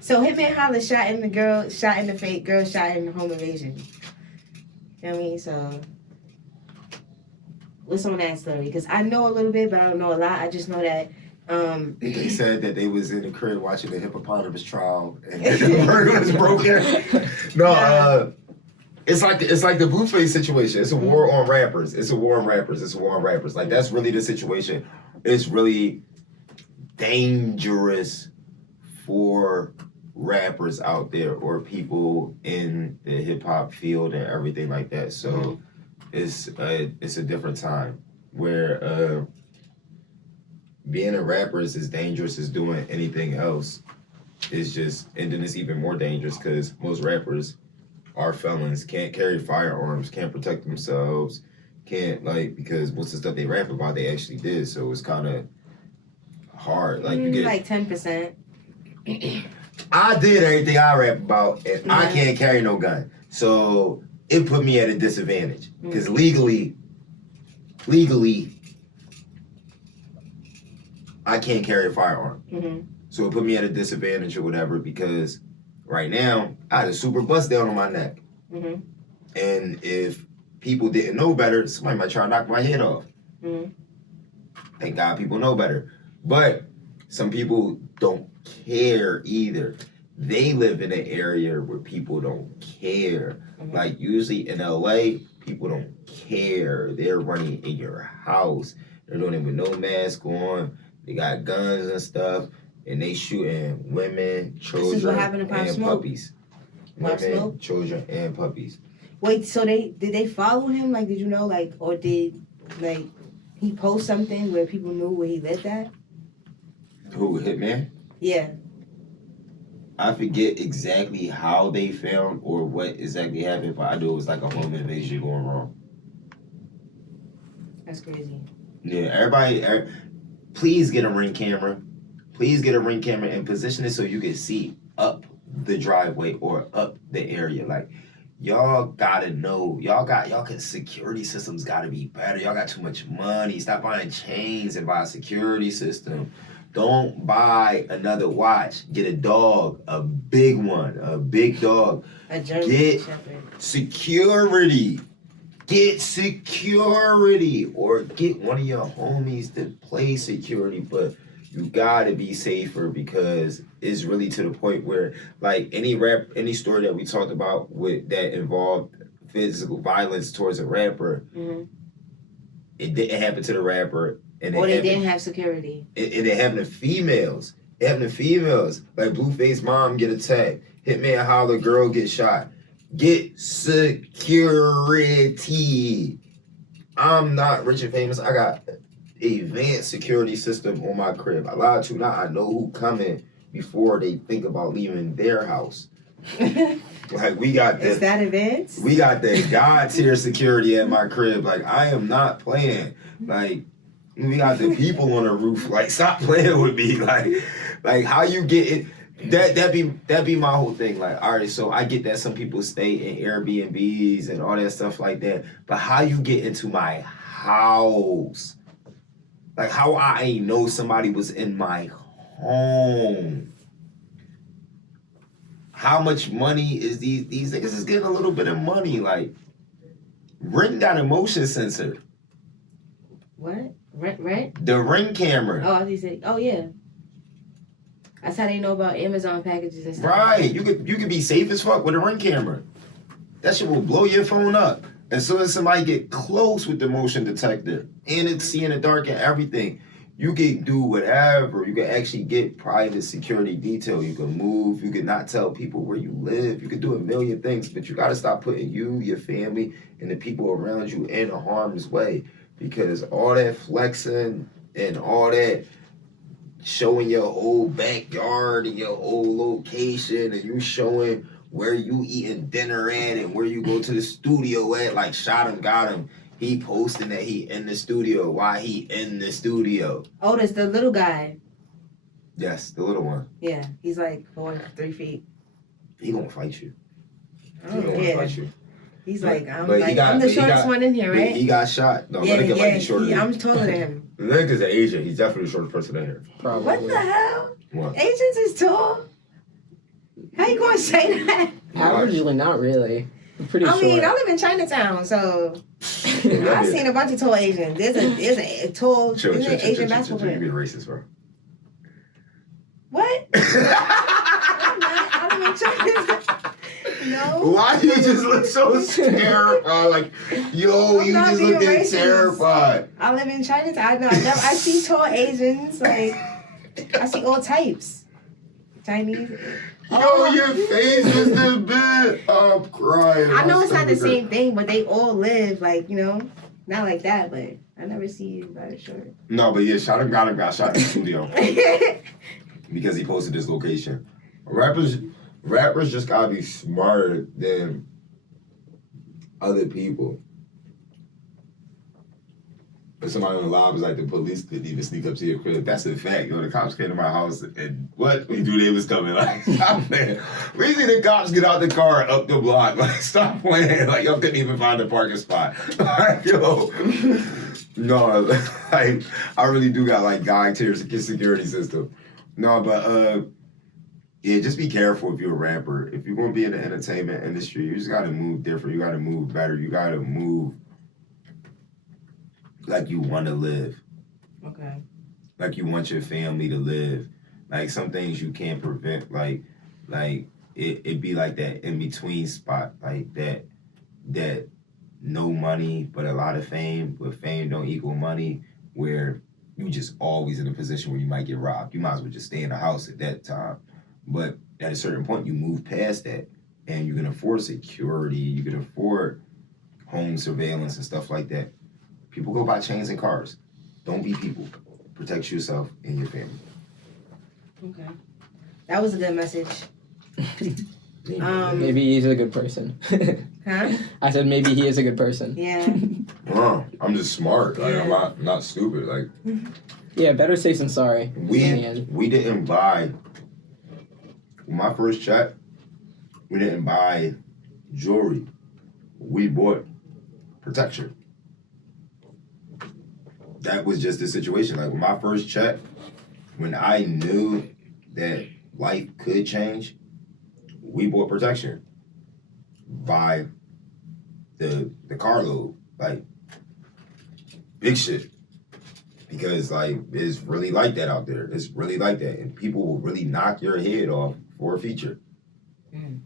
So Hitman Holla shot in the girl, shot in the face, girl shot in the home invasion. You know what I mean? So what's on that story? Because I know a little bit, but I don't know a lot. I just know that They said that they was in the crib watching the hippopotamus trial and the bird was broken. No, it's like the blueface situation. It's a war on rappers. It's a war on rappers. It's a war on rappers. Like that's really the situation. It's really dangerous for rappers out there or people in the hip hop field and everything like that. So it's a different time where being a rapper is as dangerous as doing anything else. It's just, and then it's even more dangerous because most rappers are felons, can't carry firearms, can't protect themselves, can't because most of the stuff they rap about they actually did. So it's kind of hard. Like you get like 10%. I did everything I rap about, and I can't carry no gun. So it put me at a disadvantage because legally, I can't carry a firearm. Mm-hmm. So it put me at a disadvantage or whatever because right now I had a super bust down on my neck. Mm-hmm. And if people didn't know better, somebody might try to knock my head off. Mm-hmm. Thank God people know better. But some people don't care either. They live in an area where people don't care. Mhm. Like usually in LA, people don't care. They're running in your house. They're doing it with no mask on. They got guns and stuff, and they shooting women, children, This is what happened to Pop and Smoke? puppies. Pop Women, Smoke? children, and puppies. Wait, so did they follow him? Like, did you know, like, or did, like, he post something where people knew where he lived at? Who, Hitman? Yeah. I forget exactly how they found or what exactly happened, but I know it was like a home invasion going wrong. That's crazy. Yeah, everybody, please get a Ring camera. Please get a Ring camera and position it so you can see up the driveway or up the area. Like, y'all gotta know, security systems gotta be better. Y'all got too much money. Stop buying chains and buy a security system. Don't buy another watch. Get a dog, a big one, a big dog. A German Get Shepherd. security. Get security. Or get one of your homies to play security. But you gotta be safer because it's really to the point where, like, any story that we talked about that involved physical violence towards a rapper, it didn't happen to the rapper. And or they didn't have security. It happened to females. It happened to females. Like Blueface mom get attacked. Hitman holler, girl get shot. Get security. I'm not rich and famous. I got advanced security system on my crib. I lied to you not. I know who coming before they think about leaving their house. Like we got Is that advanced? We got the God tier security at my crib. Like I am not playing. Like we got the people on the roof. Like stop playing with me. Like how you get it? That be my whole thing. Like all right, so I get that some people stay in Airbnbs and all that stuff like that. But how you get into my house? Like how I ain't know somebody was in my home. How much money is these niggas is getting a little bit of money? Like Ring got a motion sensor. What? Rent? The Ring camera. Oh, I think you said. Oh yeah. That's how they know about Amazon packages and stuff. Right. You could be safe as fuck with a Ring camera. That shit will blow your phone up. As soon as somebody get close with the motion detector and it's see in the dark and everything, you can do whatever. You can actually get private security detail. You can move. You can not tell people where you live. You can do a million things, but you got to stop putting you, your family, and the people around you in harm's way, because all that flexing and all that showing your whole backyard and your whole location and you showing where you eating dinner at and where you go to the studio at, like shot him, got him. He posting that he in the studio. Why he in the studio? Oh, that's the little guy. Yes, the little one. Yeah, he's like 3 feet. He gonna fight you. I He don't gonna care. fight you. He's like, I'm But I'm the shortest one in here, right? He got shot. No, yeah, my nigga might be shorter than I'm taller than him. The nigga's an Asian. He's definitely the shortest person in here. Probably. What the hell? What? Asians is tall? How you gonna say that? Averagely, not really. I'm pretty I short. mean, I live in Chinatown, so I've seen a bunch of tall Asians. There's a tall Asian basketball You player. being racist, bro. What? I live in Chinatown. No. Why you just look so terrified? Like, yo, I'm you not just being looking racist. terrified. I live in Chinatown. I see tall Asians. Like, I see all types. Chinese. Yo, your face is the bit. I'm crying. I know My it's not the stomach same thing, but they all live like, not like that, but I never see anybody short. hurt. No, but yeah, got shot in the studio because he posted this location. Rappers just gotta be smarter than other people. If somebody on the live was like, the police couldn't even sneak up to your crib. That's a fact. The cops came to my house and what? We knew they was coming. Like, stop playing. We see the cops get out the car up the block. Like, stop playing. Like, y'all couldn't even find a parking spot. Like, yo. No, like, I really do got, like, God tier security system. No, but, yeah, just be careful if you're a rapper. If you're going to be in the entertainment industry, you just got to move different. You got to move better. You got to move like you want to live. Okay. Like you want your family to live. Like some things you can't prevent. Like it be like that in between spot. Like that no money but a lot of fame, but fame don't equal money. where you just always in a position where you might get robbed. You might as well just stay in the house at that time. But at a certain point, you move past that, and you can afford security. You can afford home surveillance and stuff like that. People go buy chains and cars. Don't be people. Protect yourself and your family. Okay. That was a good message. Maybe he's a good person. Huh? I said maybe he is a good person. Yeah. I'm just smart. Like, I'm not stupid. Like, yeah, better safe than sorry. We didn't buy my first check. We didn't buy jewelry. We bought protection. That was just the situation. Like, with my first check, when I knew that life could change, we bought protection by the carload, like big shit, because like it's really like that out there. It's really like that, and people will really knock your head off for a feature, and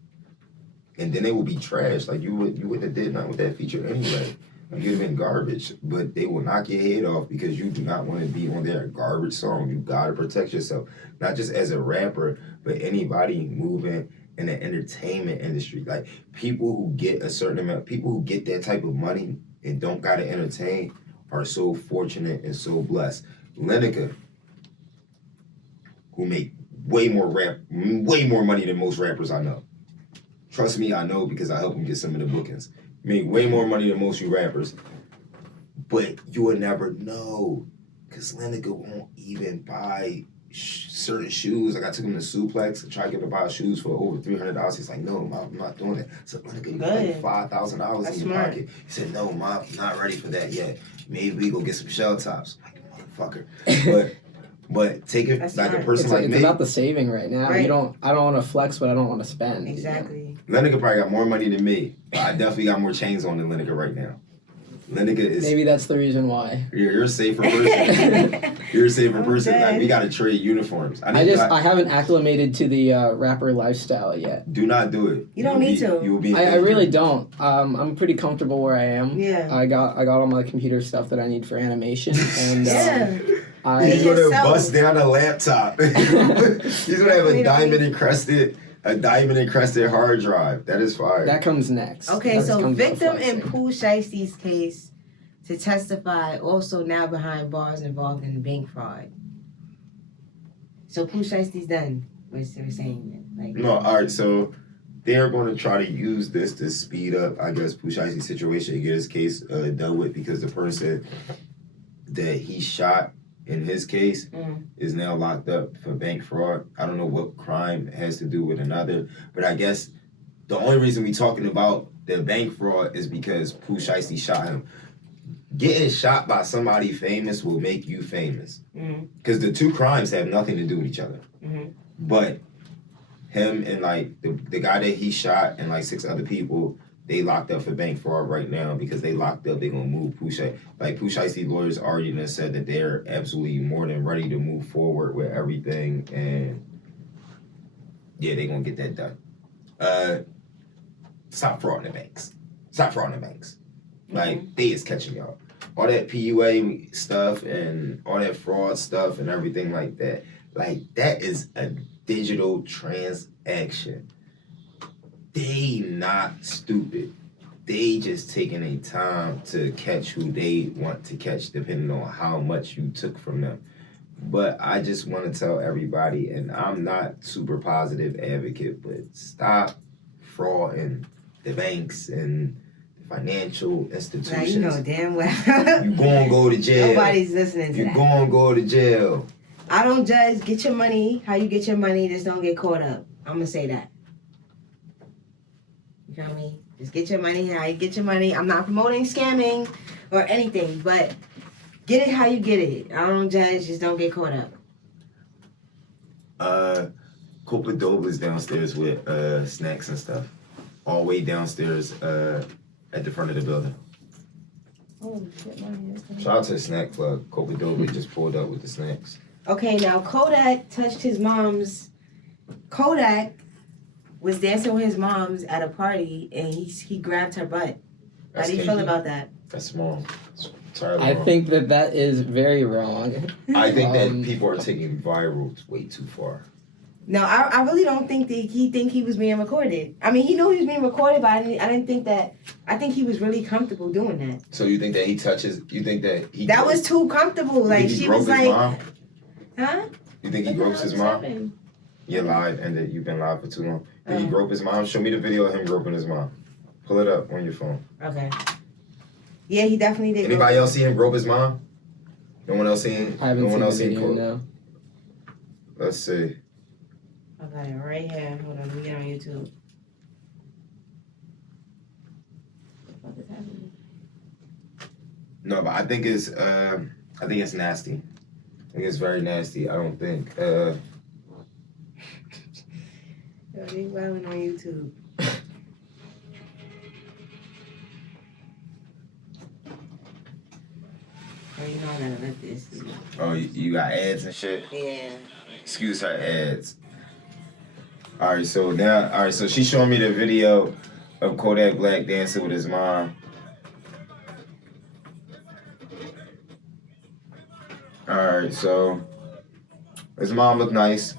then they will be trashed. Like you wouldn't have did nothing with that feature anyway. Like, you'd have been garbage, but they will knock your head off because you do not want to be on their garbage song. You gotta protect yourself, not just as a rapper, but anybody moving in the entertainment industry. Like, people who get a certain amount, people who get that type of money and don't gotta entertain are so fortunate and so blessed. Lineker, who make way more money than most rappers I know. Trust me, I know, because I help him get some of the bookings. Make way more money than most you rappers, but you will never know, because Lineker won't even buy certain shoes. Like, I took him to Suplex and tried to get him to buy shoes for over $300. He's like, no, Mom, I'm not doing that. I said, Lineker, you got like $5,000 in your pocket. He said, no, Mom, I'm not ready for that yet. Maybe we go get some shell tops. I'm like, motherfucker. But take it like a person like me. It's about the saving right now. Right. I don't want to flex, but I don't want to spend. Exactly. Lineker probably got more money than me, but I definitely got more chains on than Lineker right now. Lineker is... Maybe that's the reason why. You're a safer person. You're a safer person. Like, we gotta trade uniforms. I haven't acclimated to the rapper lifestyle yet. Do not do it. You don't need to. You will be. I really don't. I'm pretty comfortable where I am. Yeah. I got all my computer stuff that I need for animation, and He's gonna bust down a laptop. He's gonna have a diamond encrusted hard drive. That is fire. That comes next. Okay, so victim in Pooh Shiesty's case to testify, also now behind bars involved in bank fraud. So Pooh Shiesty's done. We're saying that. Like, no, all right. So they're going to try to use this to speed up, I guess, Pooh Shiesty's situation and get his case dealt with, because the person that he shot in his case is now locked up for bank fraud. I don't know what crime has to do with another, but I guess the only reason we talking about the bank fraud is because Pooh Shiesty shot him. Getting shot by somebody famous will make you famous, because the two crimes have nothing to do with each other. But him and like the guy that he shot and like 6 other people, they locked up for bank fraud right now, because they locked up. They're gonna move Pooh Shiesty. Like, Pooh Shiesty lawyers already done said that they're absolutely more than ready to move forward with everything, and yeah, they're gonna get that done. Stop frauding the banks. Stop frauding the banks. Like, they is catching y'all. All that PUA stuff and all that fraud stuff and everything like that. Like, that is a digital transaction. They not stupid. They just taking a time to catch who they want to catch, depending on how much you took from them. But I just want to tell everybody, and I'm not super positive advocate, but stop frauding the banks and the financial institutions. now you know damn well. You gonna go to jail. Nobody's listening to You that. gonna go to jail. I don't judge. Get your money. How you get your money, just don't get caught up. I'm gonna say that. You feel me? Just get your money how you get your money. I'm not promoting scamming or anything, but get it how you get it. I don't judge, just don't get caught up. Copa Doble is downstairs with snacks and stuff. All the way downstairs at the front of the building. Oh shit, Shout out to the snack plug. Copa Doble just pulled up with the snacks. Okay, now Kodak touched his mom's. Kodak was dancing with his mom's at a party, and he grabbed her butt. How do you feel about that? That's small. entirely I wrong. think that is very wrong. I think that people are taking viral way too far. No, I really don't think that he was being recorded. I mean, he knew he was being recorded, but I didn't think that. I think he was really comfortable doing that. So you think that he touches? You think that he? That was too comfortable. Like she was like, mom? huh? You think he gropes his mom? You're live, and that you've been live for too long. Did he grope his mom? Show me the video of him groping his mom. Pull it up on your phone. Okay. Yeah, he definitely did. Anybody else see him grope his mom? No one else seen? I haven't no seen one else the seen video, Kodak? no. Let's see. I got it right here. Hold on, let me get on YouTube. What is happening? No, but I think it's nasty. I think it's very nasty. I don't think. Yo, they wilding on YouTube. Oh, you know I gotta let this. Oh, you got ads and shit. Yeah. Excuse her ads. All right, so she's showing me the video of Kodak Black dancing with his mom. All right, so his mom looked nice.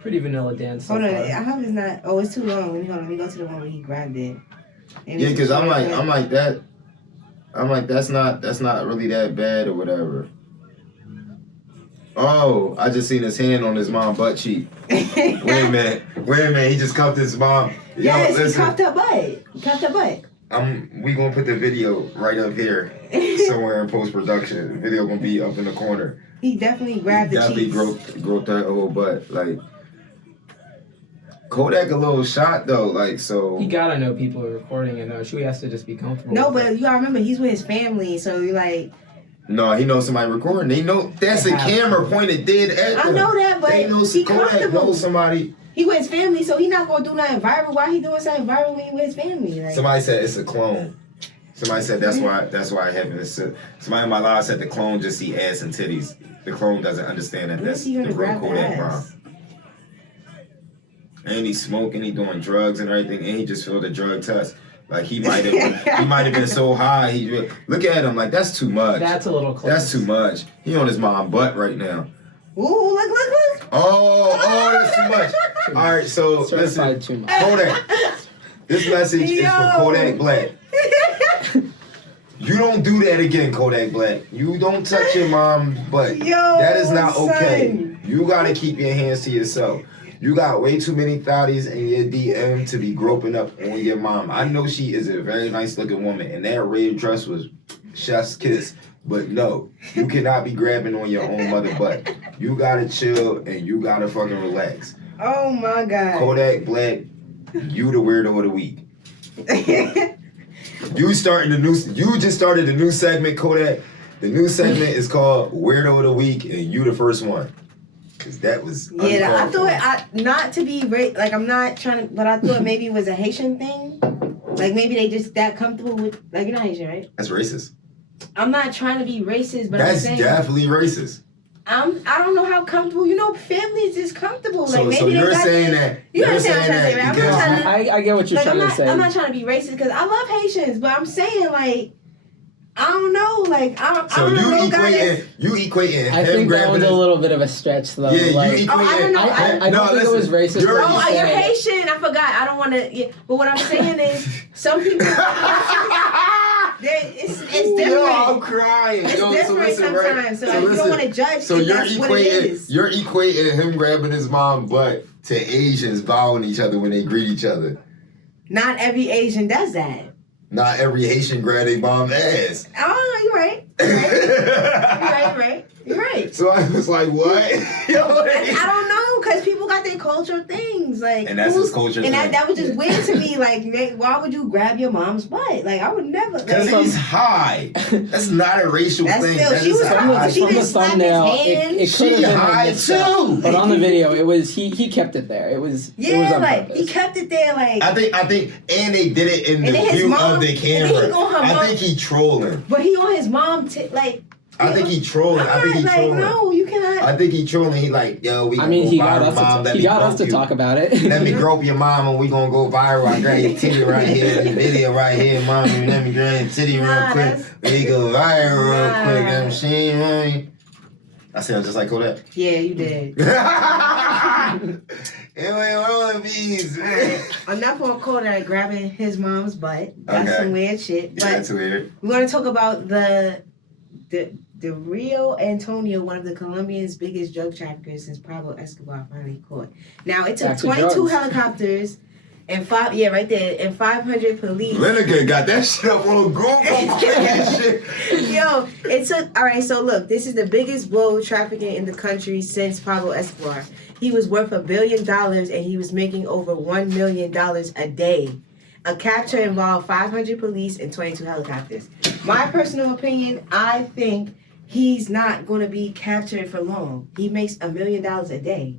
Pretty vanilla dance. So Hold on, far. I hope it's not. Oh, it's too long. Let me go to the one where he grabbed it. Yeah, because I'm like that's not really that bad or whatever. Oh, I just seen his hand on his mom's butt cheek. Wait a minute, he just cuffed his mom. Yes, Yo, he cuffed her butt. We gonna put the video right up here somewhere in post production. The video gonna be up in the corner. He definitely grabbed the cheeks. Groped her whole butt. Like Kodak a little shot though, like so. You gotta know people are recording it though. She has to just be comfortable. No, with but you gotta remember he's with his family, so you like. No, he knows somebody recording. They know that's a camera pointed dead at them. I know that, but they know he Kodak comfortable. knows somebody. He with his family, so he not gonna do nothing viral. Why he doing something viral when he with his family? Like, Somebody said it's a clone. Somebody said that's why it happened. Somebody in my live said the clone just see ass and titties. The clone doesn't understand that that's the real Kodak bomb. And he's smoking, he doing drugs and everything, and he just failed the drug test. Like he might have been so high. Look at him, like that's too much. That's a little close. That's too much. He on his mom's butt right now. ooh, look. Oh, that's too much. All right, so Certified listen, too much. Kodak. This message is for Kodak Black. You don't do that again, Kodak Black. You don't touch your mom's butt. That is not okay. son. You gotta keep your hands to yourself. You got way too many thotties in your DM to be groping up on your mom. I know she is a very nice looking woman, and that red dress was chef's kiss. But no, you cannot be grabbing on your own mother butt. You gotta chill and you gotta fucking relax. Oh my God. Kodak Black, you the weirdo of the week. You just started a new segment, Kodak. The new segment is called Weirdo of the Week, and you the first one. Cause that was I thought not to be like I'm not trying to, but I thought maybe it was a Haitian thing. Like maybe they just that comfortable with like you're not Haitian, right? That's racist. I'm not trying to be racist, but That's I'm saying definitely racist. I don't know how comfortable. Family is just comfortable. So, Like maybe so you're they saying that You understand what I'm trying to say, right? I'm not trying to. I get what you're Like, trying to say. I'm not trying to be racist because I love Haitians, but I'm saying like I don't know, like I don't know. You equating I him think that grabbing was a his, little bit of a stretch though. yeah, like, you equating. I don't know. I don't think it was racist. You're You're Haitian. I forgot. I don't want to. Yeah, but what I'm saying is, some people. It's different. Yo, I'm crying. It's Yo, different sometimes. So, like, you don't want to judge. So that's what it is. you're equating him grabbing his mom's butt to Asians bowing each other when they greet each other. Not every Asian does that. Not every Haitian grab their mom's ass. Oh, you're right. You're right. So I was like, what? I don't know, because people got their cultural things. Like, And that's his culture and thing. that was just weird to me. Like, why would you grab your mom's butt? Like, I would never. Because Like, he's high. That's not a racial That's thing. still- That she is was high. high. She from the didn't slap his thumbnail, hand. it could have She been high like too. but on the video, it was he kept it there. It was on like purpose. he kept it there. Like, I think, and they did it in the And then his view mom- of the and then he camera. go her I mom- think he trolling. but he on his mom. Like, I think he trolling. I think he like, trolling. no, you cannot. I think he trolling. He like, yo, we I gonna mean, go he got viral, mom. us. He got us to talk about it. Let me grope your mom and we gonna go viral. I got your titty right here, the video right here, mom. Let me grab your titty real quick. We go viral real quick. I'm saying, mommy. I sound just like Kodak. Yeah, you did. It went rolling bees. Enough on Kodak grabbing his mom's butt. That's Okay. some weird shit. But Yeah, that's weird. we want to talk about the Rio Antonio, one of the Colombians' biggest drug traffickers since Pablo Escobar finally caught. Now it took Back to 22 drugs. helicopters and 500 police. Lineker got that shit up on Google. Shit. Yo, it took. All right, so look, this is the biggest blow trafficking in the country since Pablo Escobar. He was worth $1 billion and he was making over $1 million a day. A capture involved 500 police and 22 helicopters. My personal opinion, I think he's not going to be captured for long. He makes $1 million a day.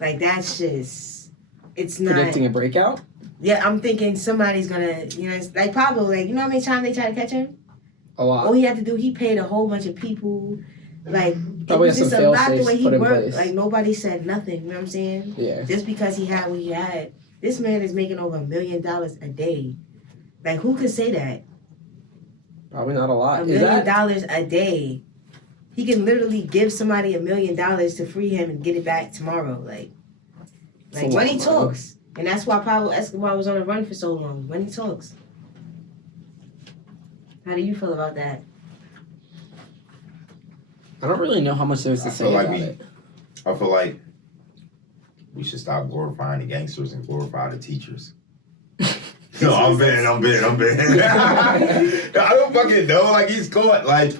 Like, that's just, it's not. Predicting a breakout? Yeah, I'm thinking somebody's going to, you know, it's like Pablo, like, you know how many times they tried to catch him? A lot. All he had to do, he paid a whole bunch of people. Like, Probably it was has just some a lot the fail-safes way he put in worked. place. Like, nobody said nothing, you know what I'm saying? Yeah. Just because he had what he had. This man is making over $1 million a day. Like, who could say that? Probably not a lot. $1 Is million that a day. He can literally give somebody $1 million to free him and get it back tomorrow. Like It's a money lot of money. talks. And that's why Pablo Escobar was on the run for so long. Money talks. How do you feel about that? I don't really know how much there's to I say feel like about we- it. I feel like we should stop glorifying the gangsters and glorify the teachers. No, I'm bad. I don't fucking know. Like, he's caught. Like,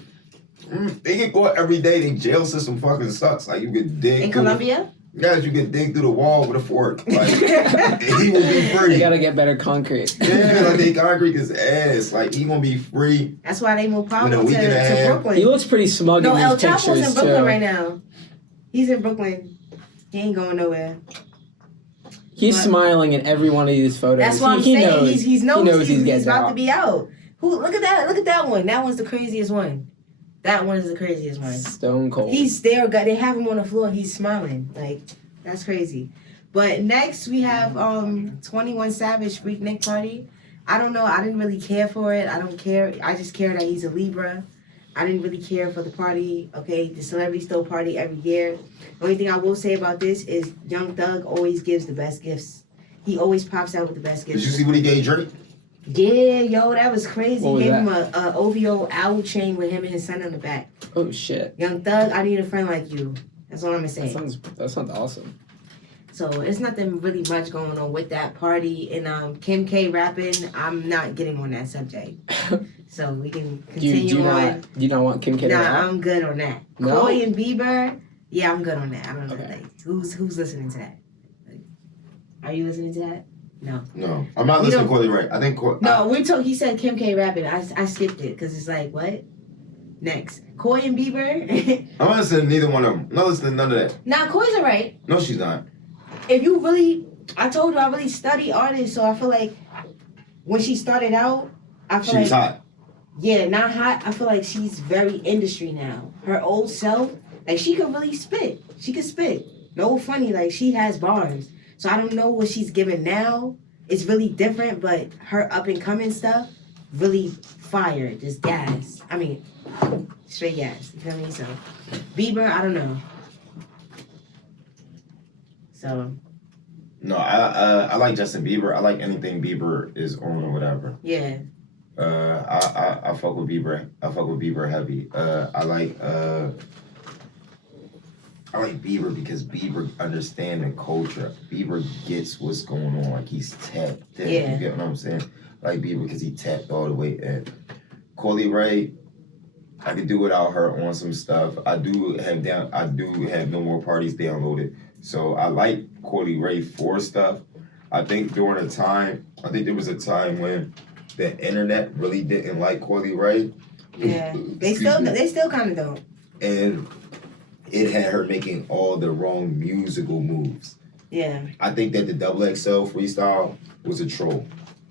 they get caught every day. The jail system fucking sucks. Like, you could dig. In through Colombia? Yes, you can dig through the wall with a fork. Like, he will be free. They gotta get better concrete. Yeah, like, they concrete his ass. Like, he gonna be free. That's why they moved In Pablo a week and a to half. Brooklyn. He looks pretty smug No, in El these Chapo's pictures in Brooklyn too. right now. He's in Brooklyn. He ain't going nowhere. He's But- smiling in every one of these photos. That's what I'm he saying. Knows, He's he knows he's getting about out. to be out. Look at that! Look at that one. That one's the craziest one. That one is the craziest one. Stone cold. He's there. They have him on the floor. He's smiling. Like, that's crazy. But next we have 21 Savage Freaknik Party. I don't know. I didn't really care for it. I don't care. I just care that he's a Libra. I didn't really care for the party. Okay, the celebrities still party every year. The only thing I will say about this is Young Thug always gives the best gifts. He always pops out with the best Did gifts. you see what he gave Drake? Yeah, yo, that was crazy. What was Gave that? him a OVO owl chain with him and his son on the back. Oh shit. Young Thug, I need a friend like you. That's all I'm gonna say. That sounds awesome. So it's nothing really much going on with that party. And Kim K rapping, I'm not getting on that subject. So we can continue on. Do you not want Kim K to Nah, rap? I'm good on that. No? Koi and Bieber, yeah, I'm good on that. I don't know. Okay. Like, who's listening to that? Like, are you listening to that? No. No, I'm not We listening to don't- Coily Ray. I think No, he said Kim K rapping. I skipped it because it's like, what? Next. Koi and Bieber. I'm not listening to neither one of them. I'm not listening to none of that. Nah, Koi's alright. No, she's not. If you really, I told you I really study artists, so I feel like when she started out, I feel She was like, hot. yeah, not hot. I feel like she's very industry now. Her old self, like she could really spit. She could spit. No funny, like she has bars. So I don't know what she's giving now. It's really different, but her up and coming stuff, really fire, just gas. I mean, straight gas. You feel me? So Bieber, I don't know. So No, I like Justin Bieber. I like anything Bieber is on or whatever. yeah. I fuck with Bieber. I fuck with Bieber heavy. I like Bieber because Bieber understand the culture. Bieber gets what's going on. Like he's tapped in. Yeah. You get what I'm saying? Like Bieber because he tapped all the way in. Coily Ray, I could do without her on some stuff. I do have No More Parties downloaded. So I like Coily Ray for stuff. I think there was a time when the internet really didn't like Coily Ray. Yeah. They still kind of don't. And it had her making all the wrong musical moves. Yeah. I think that the XXL freestyle was a troll.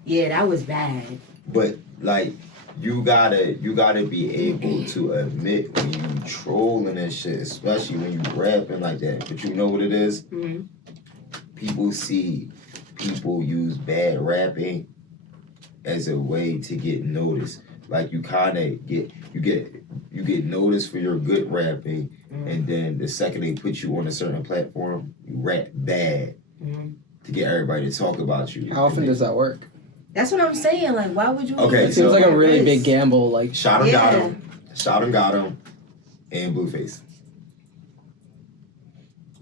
Yeah, that was bad. But like you gotta be able to admit when you trolling and shit, especially when you rapping like that. But you know what it is? Mm-hmm. People use bad rapping as a way to get noticed. Like you kind of get noticed for your good rapping, and then the second they put you on a certain platform, you rap bad to get everybody to talk about you. How often does that work? That's what I'm saying. Like, why would you? Okay, It seems like a really big gamble. Like Shot 'em, got him, and Blueface.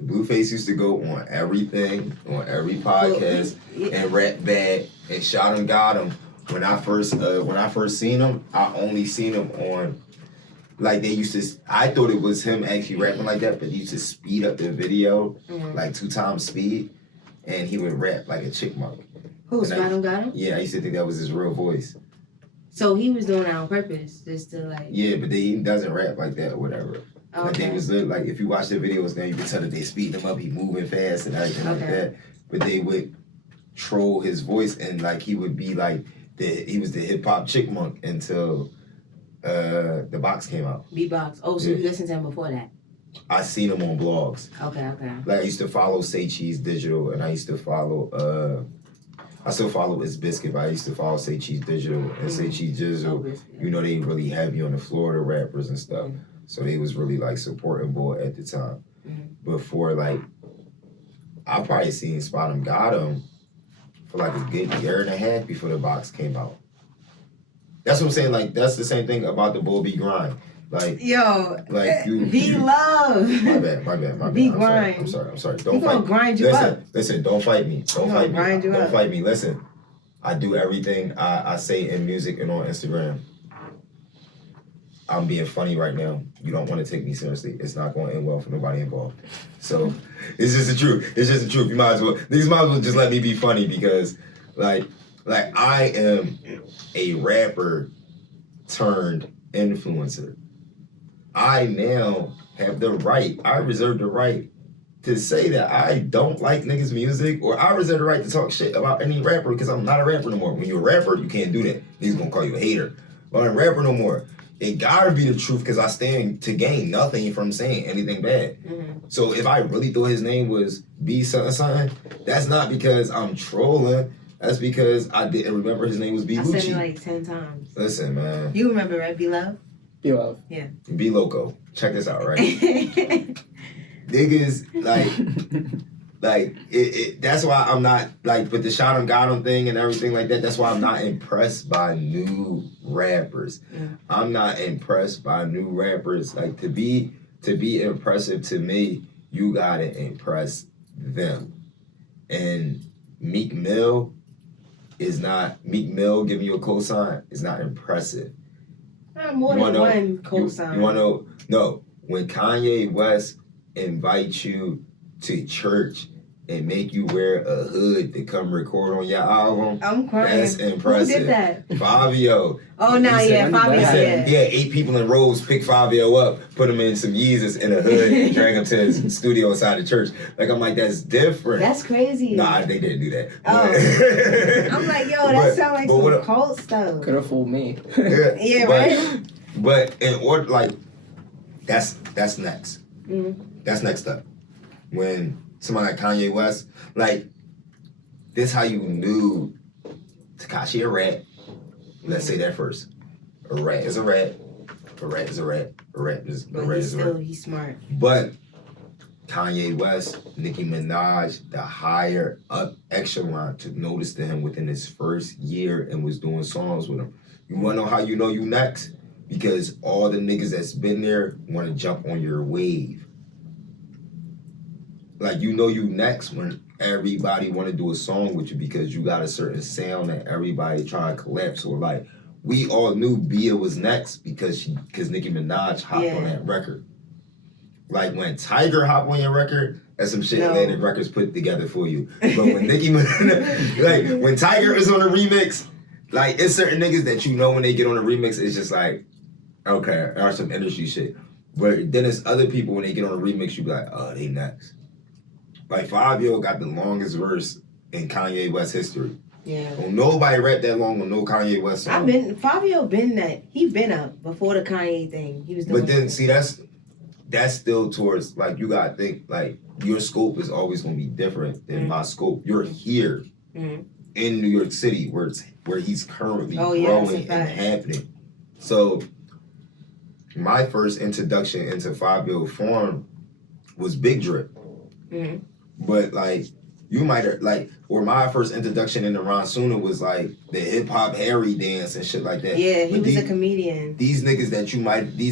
Blueface used to go on everything, on every podcast, and rap bad. And Shot 'em, got him. When I first seen him, I only seen him on, like they used to. I thought it was him actually rapping like that, but he used to speed up the video like 2 times speed, and he would rap like a chipmunk. Who, Shot 'em, got him? Yeah, I used to think that was his real voice. So he was doing that on purpose, just to like. Yeah, but he doesn't rap like that or whatever. Okay. Like they was like, if you watch the videos now, you can tell that they speeding him up, he moving fast and everything like that. But they would troll his voice, and like he would be like he was the hip hop chipmunk until the box came out. Beatbox. Oh, so you listened to him before that? I seen him on blogs. Okay. Like I used to follow Say Cheese Digital, and I used to follow I still follow It's Biscuit, but I used to follow Say Cheese Digital and Say Cheese Digital. You know, they really heavy on the Florida rappers and stuff. So they was really like supporting boy at the time. Before like, I probably seen Spot 'em, got him for like a good year and a half before the box came out. That's what I'm saying. Like that's the same thing about the Bull B Grind. Like like you be love. My bad. Be grind. I'm sorry. Don't fight. Grind you up. Listen. Don't fight me. Don't fight me. Grind you Don't up. fight me. Listen. I do everything I say in music and on Instagram. I'm being funny right now. You don't want to take me seriously. It's not going to end well for nobody involved. So it's just the truth. You might as well. Niggas might as well just let me be funny because, like I am a rapper turned influencer. I now have the right. I reserve the right to say that I don't like niggas' music, or I reserve the right to talk shit about any rapper because I'm not a rapper no more. When you're a rapper, you can't do that. Niggas gonna call you a hater. But I'm a rapper no more. It gotta be the truth because I stand to gain nothing from saying anything bad. So if I really thought his name was B something, that's not because I'm trolling. That's because I didn't remember his name was B Lucci. I said it like 10 times. Listen, man. You remember, right? Be love? Be love. Yeah. Be loco. Check this out, right? Niggas, like it that's why I'm not, like, with the Shot 'em, got 'em thing and everything like that, that's why I'm not impressed by new rappers. I'm not impressed by new rappers. Like, to be impressive to me, you gotta impress them. And Meek Mill giving you a cosign is not impressive. More than one cosign. You wanna know? No. When Kanye West invites you to church and make you wear a hood to come record on your album, I'm crying. that's impressive. Who did that? Fabio. Oh, no, yeah, Fabio, He had 8 people in rows pick Fabio up, put him in some Yeezus in a hood, and drag him to his studio inside the church. Like, I'm like, that's different. That's crazy. Nah, they didn't do that. Oh. I'm like, yo, that sounds like some cult stuff. Could have fooled me. Yeah, right? But in order, like, that's next. That's next up. When somebody like Kanye West, like, this how you knew Tekashi a rat. Let's say that first. A rat is a rat. A rat is a rat. A rat is a rat. He's smart. But Kanye West, Nicki Minaj, the higher up echelon took notice to him within his first year and was doing songs with him. You wanna know how you know you next? Because all the niggas that's been there wanna jump on your wave. Like, you know you next when everybody want to do a song with you because you got a certain sound that everybody trying to collapse. So, like, we all knew Bia was next because Nicki Minaj hopped on that record. Like, when Tiger hopped on your record, that's some shit Atlantic Records put together for you. But when Nicki Minaj, like, when Tiger is on a remix, like, it's certain niggas that you know when they get on a remix, it's just like, okay, or some industry shit. But then there's other people when they get on a remix, you be like, oh, they next. Like, Fabio got the longest verse in Kanye West history. Yeah. Don't nobody rap that long on no Kanye West song. Fabio been that. He been up before the Kanye thing. He was doing. But then see that's still towards like you gotta think like your scope is always gonna be different than my scope. You're here in New York City where he's currently growing and happening. So my first introduction into Fabio form was Big Drip. But like you might have like, or my first introduction into Ron Suna was like the hip hop Harry dance and shit like that. Yeah, he was a comedian. These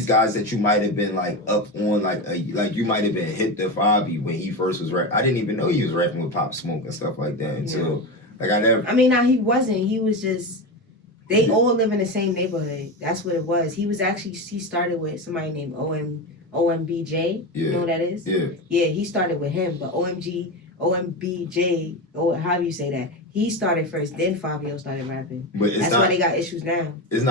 guys that you might have been like up on like you might have been hip to Fabi when he first was rapping. I didn't even know he was rapping with Pop Smoke and stuff like that until like I never. I mean, no, he wasn't. He was just. They all live in the same neighborhood. That's what it was. He started with somebody named OMBJ. Yeah. You know what that is? Yeah. Yeah, he started with him, but OMBJ, or how do you say that? He started first, then Fabio started rapping. But that's why they got issues now. It's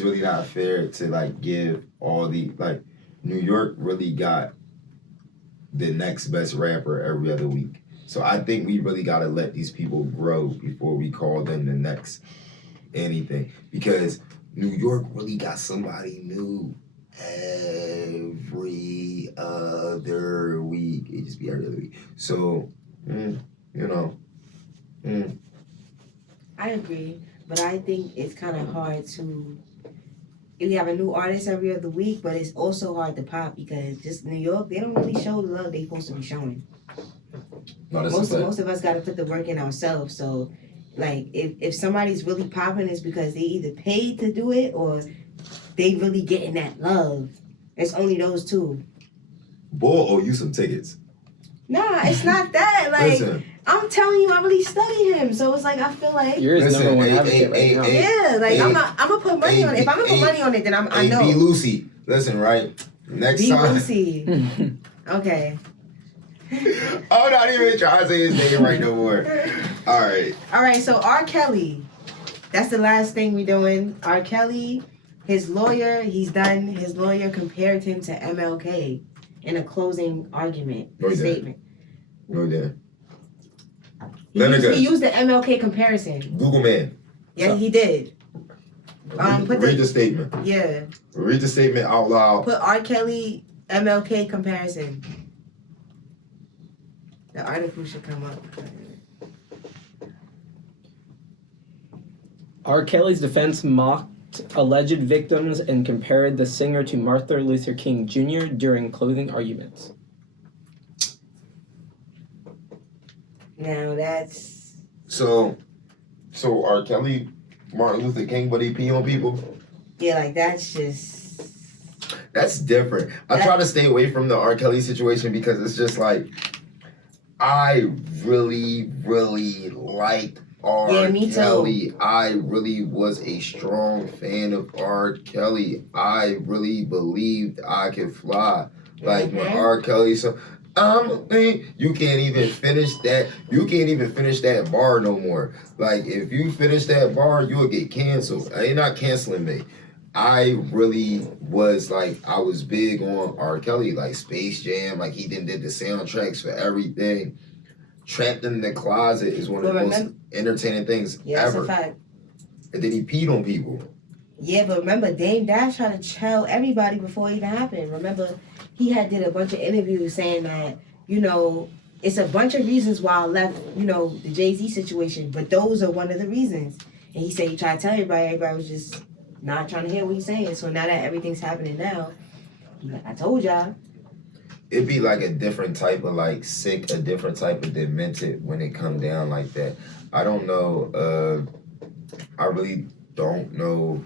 really not fair to like give all the like New York really got the next best rapper every other week. So I think we really gotta let these people grow before we call them the next anything. Because New York really got somebody new every other week. It just be every other week. So, I agree, but I think it's kind of hard to. You have a new artist every other week, but it's also hard to pop because just New York, they don't really show the love they supposed to be showing. No, most of us got to put the work in ourselves. So, like, if somebody's really popping, it's because they either paid to do it or they really getting that love. It's only those two. Bull owe you some tickets. Nah, it's not that. Like, listen, I'm telling you, I really studied him. So it's like, I feel like... You're his number one advocate right now. Yeah, like, I'm going to put money on it. If I'm going to put money on it, then I know. B. Lucy, listen, right? Next time... B. Lucy. Okay. I'm not even trying to say his name right no more. All right, so R. Kelly. That's the last thing we doing. R. Kelly, his lawyer, he's done. His lawyer compared him to MLK in a closing argument statement. No, there. He used the MLK comparison. Google man. Yeah, he did. Read the statement. Yeah. Read the statement out loud. Put R. Kelly MLK comparison. The article should come up. R. Kelly's defense mocked alleged victims and compared the singer to Martin Luther King Jr. during closing arguments. Now that's... So R. Kelly, Martin Luther King, but he pee on people? Yeah, like that's just... That's different. I try to stay away from the R. Kelly situation because it's just like... I really, really liked R. Kelly. Too. I really was a strong fan of R. Kelly. I really believed I could fly. Like when R. Kelly so you can't even finish that. You can't even finish that bar no more. Like if you finish that bar, you'll get canceled. I ain't not canceling me. I really was like, I was big on R. Kelly, like Space Jam, like he did the soundtracks for everything. Trapped in the Closet is one of the most entertaining things ever. That's a fact. And then he peed on people. Yeah, but remember, Dame Dash tried to tell everybody before it even happened. Remember, he did a bunch of interviews saying that, it's a bunch of reasons why I left, the Jay-Z situation, but those are one of the reasons. And he said he tried to tell everybody was just not trying to hear what he's saying. So now that everything's happening now, he's like, I told y'all. It'd be like a different type of like sick, a different type of demented when it come down like that. I don't know. I really don't know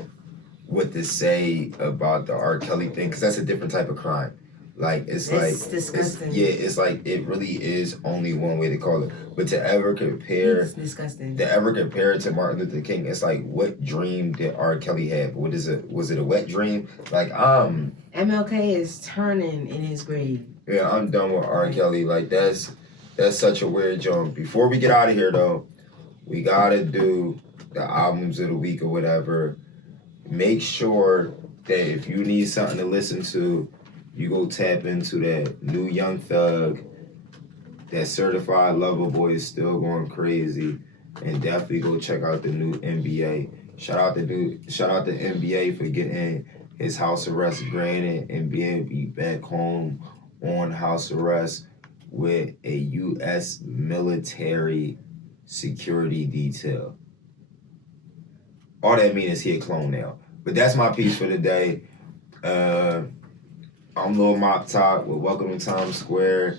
what to say about the R. Kelly thing because that's a different type of crime. Like it's disgusting. It's like it really is only one way to call it. But to ever compare, it's disgusting. To ever compare it to Martin Luther King, it's like what dream did R. Kelly have? What is it? Was it a wet dream? Like MLK is turning in his grave. Yeah, I'm done with R. Kelly. Like that's such a weird joke. Before we get out of here though, we gotta do the albums of the week or whatever. Make sure that if you need something to listen to, you go tap into that new Young Thug. That Certified Lover Boy is still going crazy. and definitely go check out the new NBA. Shout out to NBA for getting his house arrest granted and being be back home on house arrest with a U.S. military security detail. All that means is he a clone now. But that's my piece for the day. I'm Lil Mop Top with Welcome to Times Square.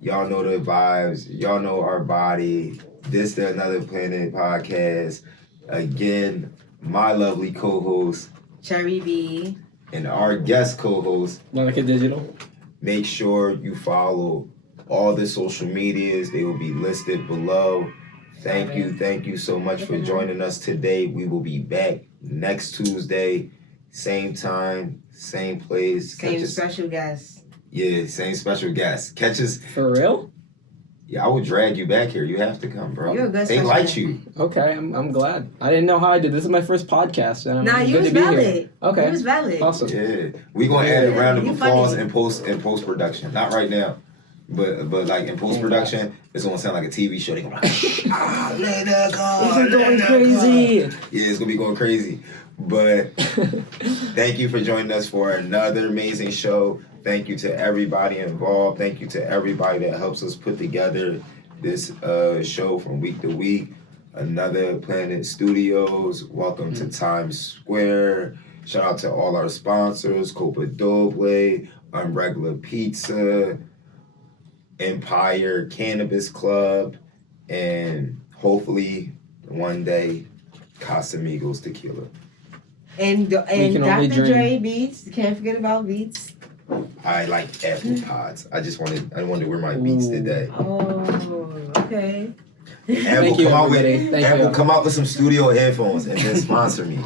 Y'all know the vibes. Y'all know our body. This the Another Planet podcast. Again, my lovely co-host, Cherry B. and our guest co-host, Monica Digital. Make sure you follow all the social medias. They will be listed below. Thank you so much for joining us today. We will be back next Tuesday, same time, same place. Same special guest. Yeah, same special guest. Catch us. For real? Yeah, I will drag you back here. You have to come, bro. You're a good They special like guest. you. Okay, I'm glad. I didn't know how I did. This is my first podcast, and I'm Nah, you good was to be here. valid. Okay. You was valid. Awesome. Yeah, we gonna add a round of You applause funny. in post production. Not right now, but like in post production, it's gonna sound like a TV show. They gonna be like, let her go. These are going let her go." crazy. Yeah, it's gonna be going crazy. But thank you for joining us for another amazing show. Thank you to everybody involved. Thank you to everybody that helps us put together this show from week to week. Another Planet Studios. Welcome to Times Square. Shout out to all our sponsors: Copa Doble, Regular Pizza, Empire Cannabis Club, and hopefully one day Casamigos Tequila. And can only Dr. dream. Dre Beats. Can't forget about Beats. I like apple pods. I wanted to wear my Beats today. Oh, okay. Apple Thank you, come out with everybody. Thank Apple you. come out with some studio headphones and then sponsor me.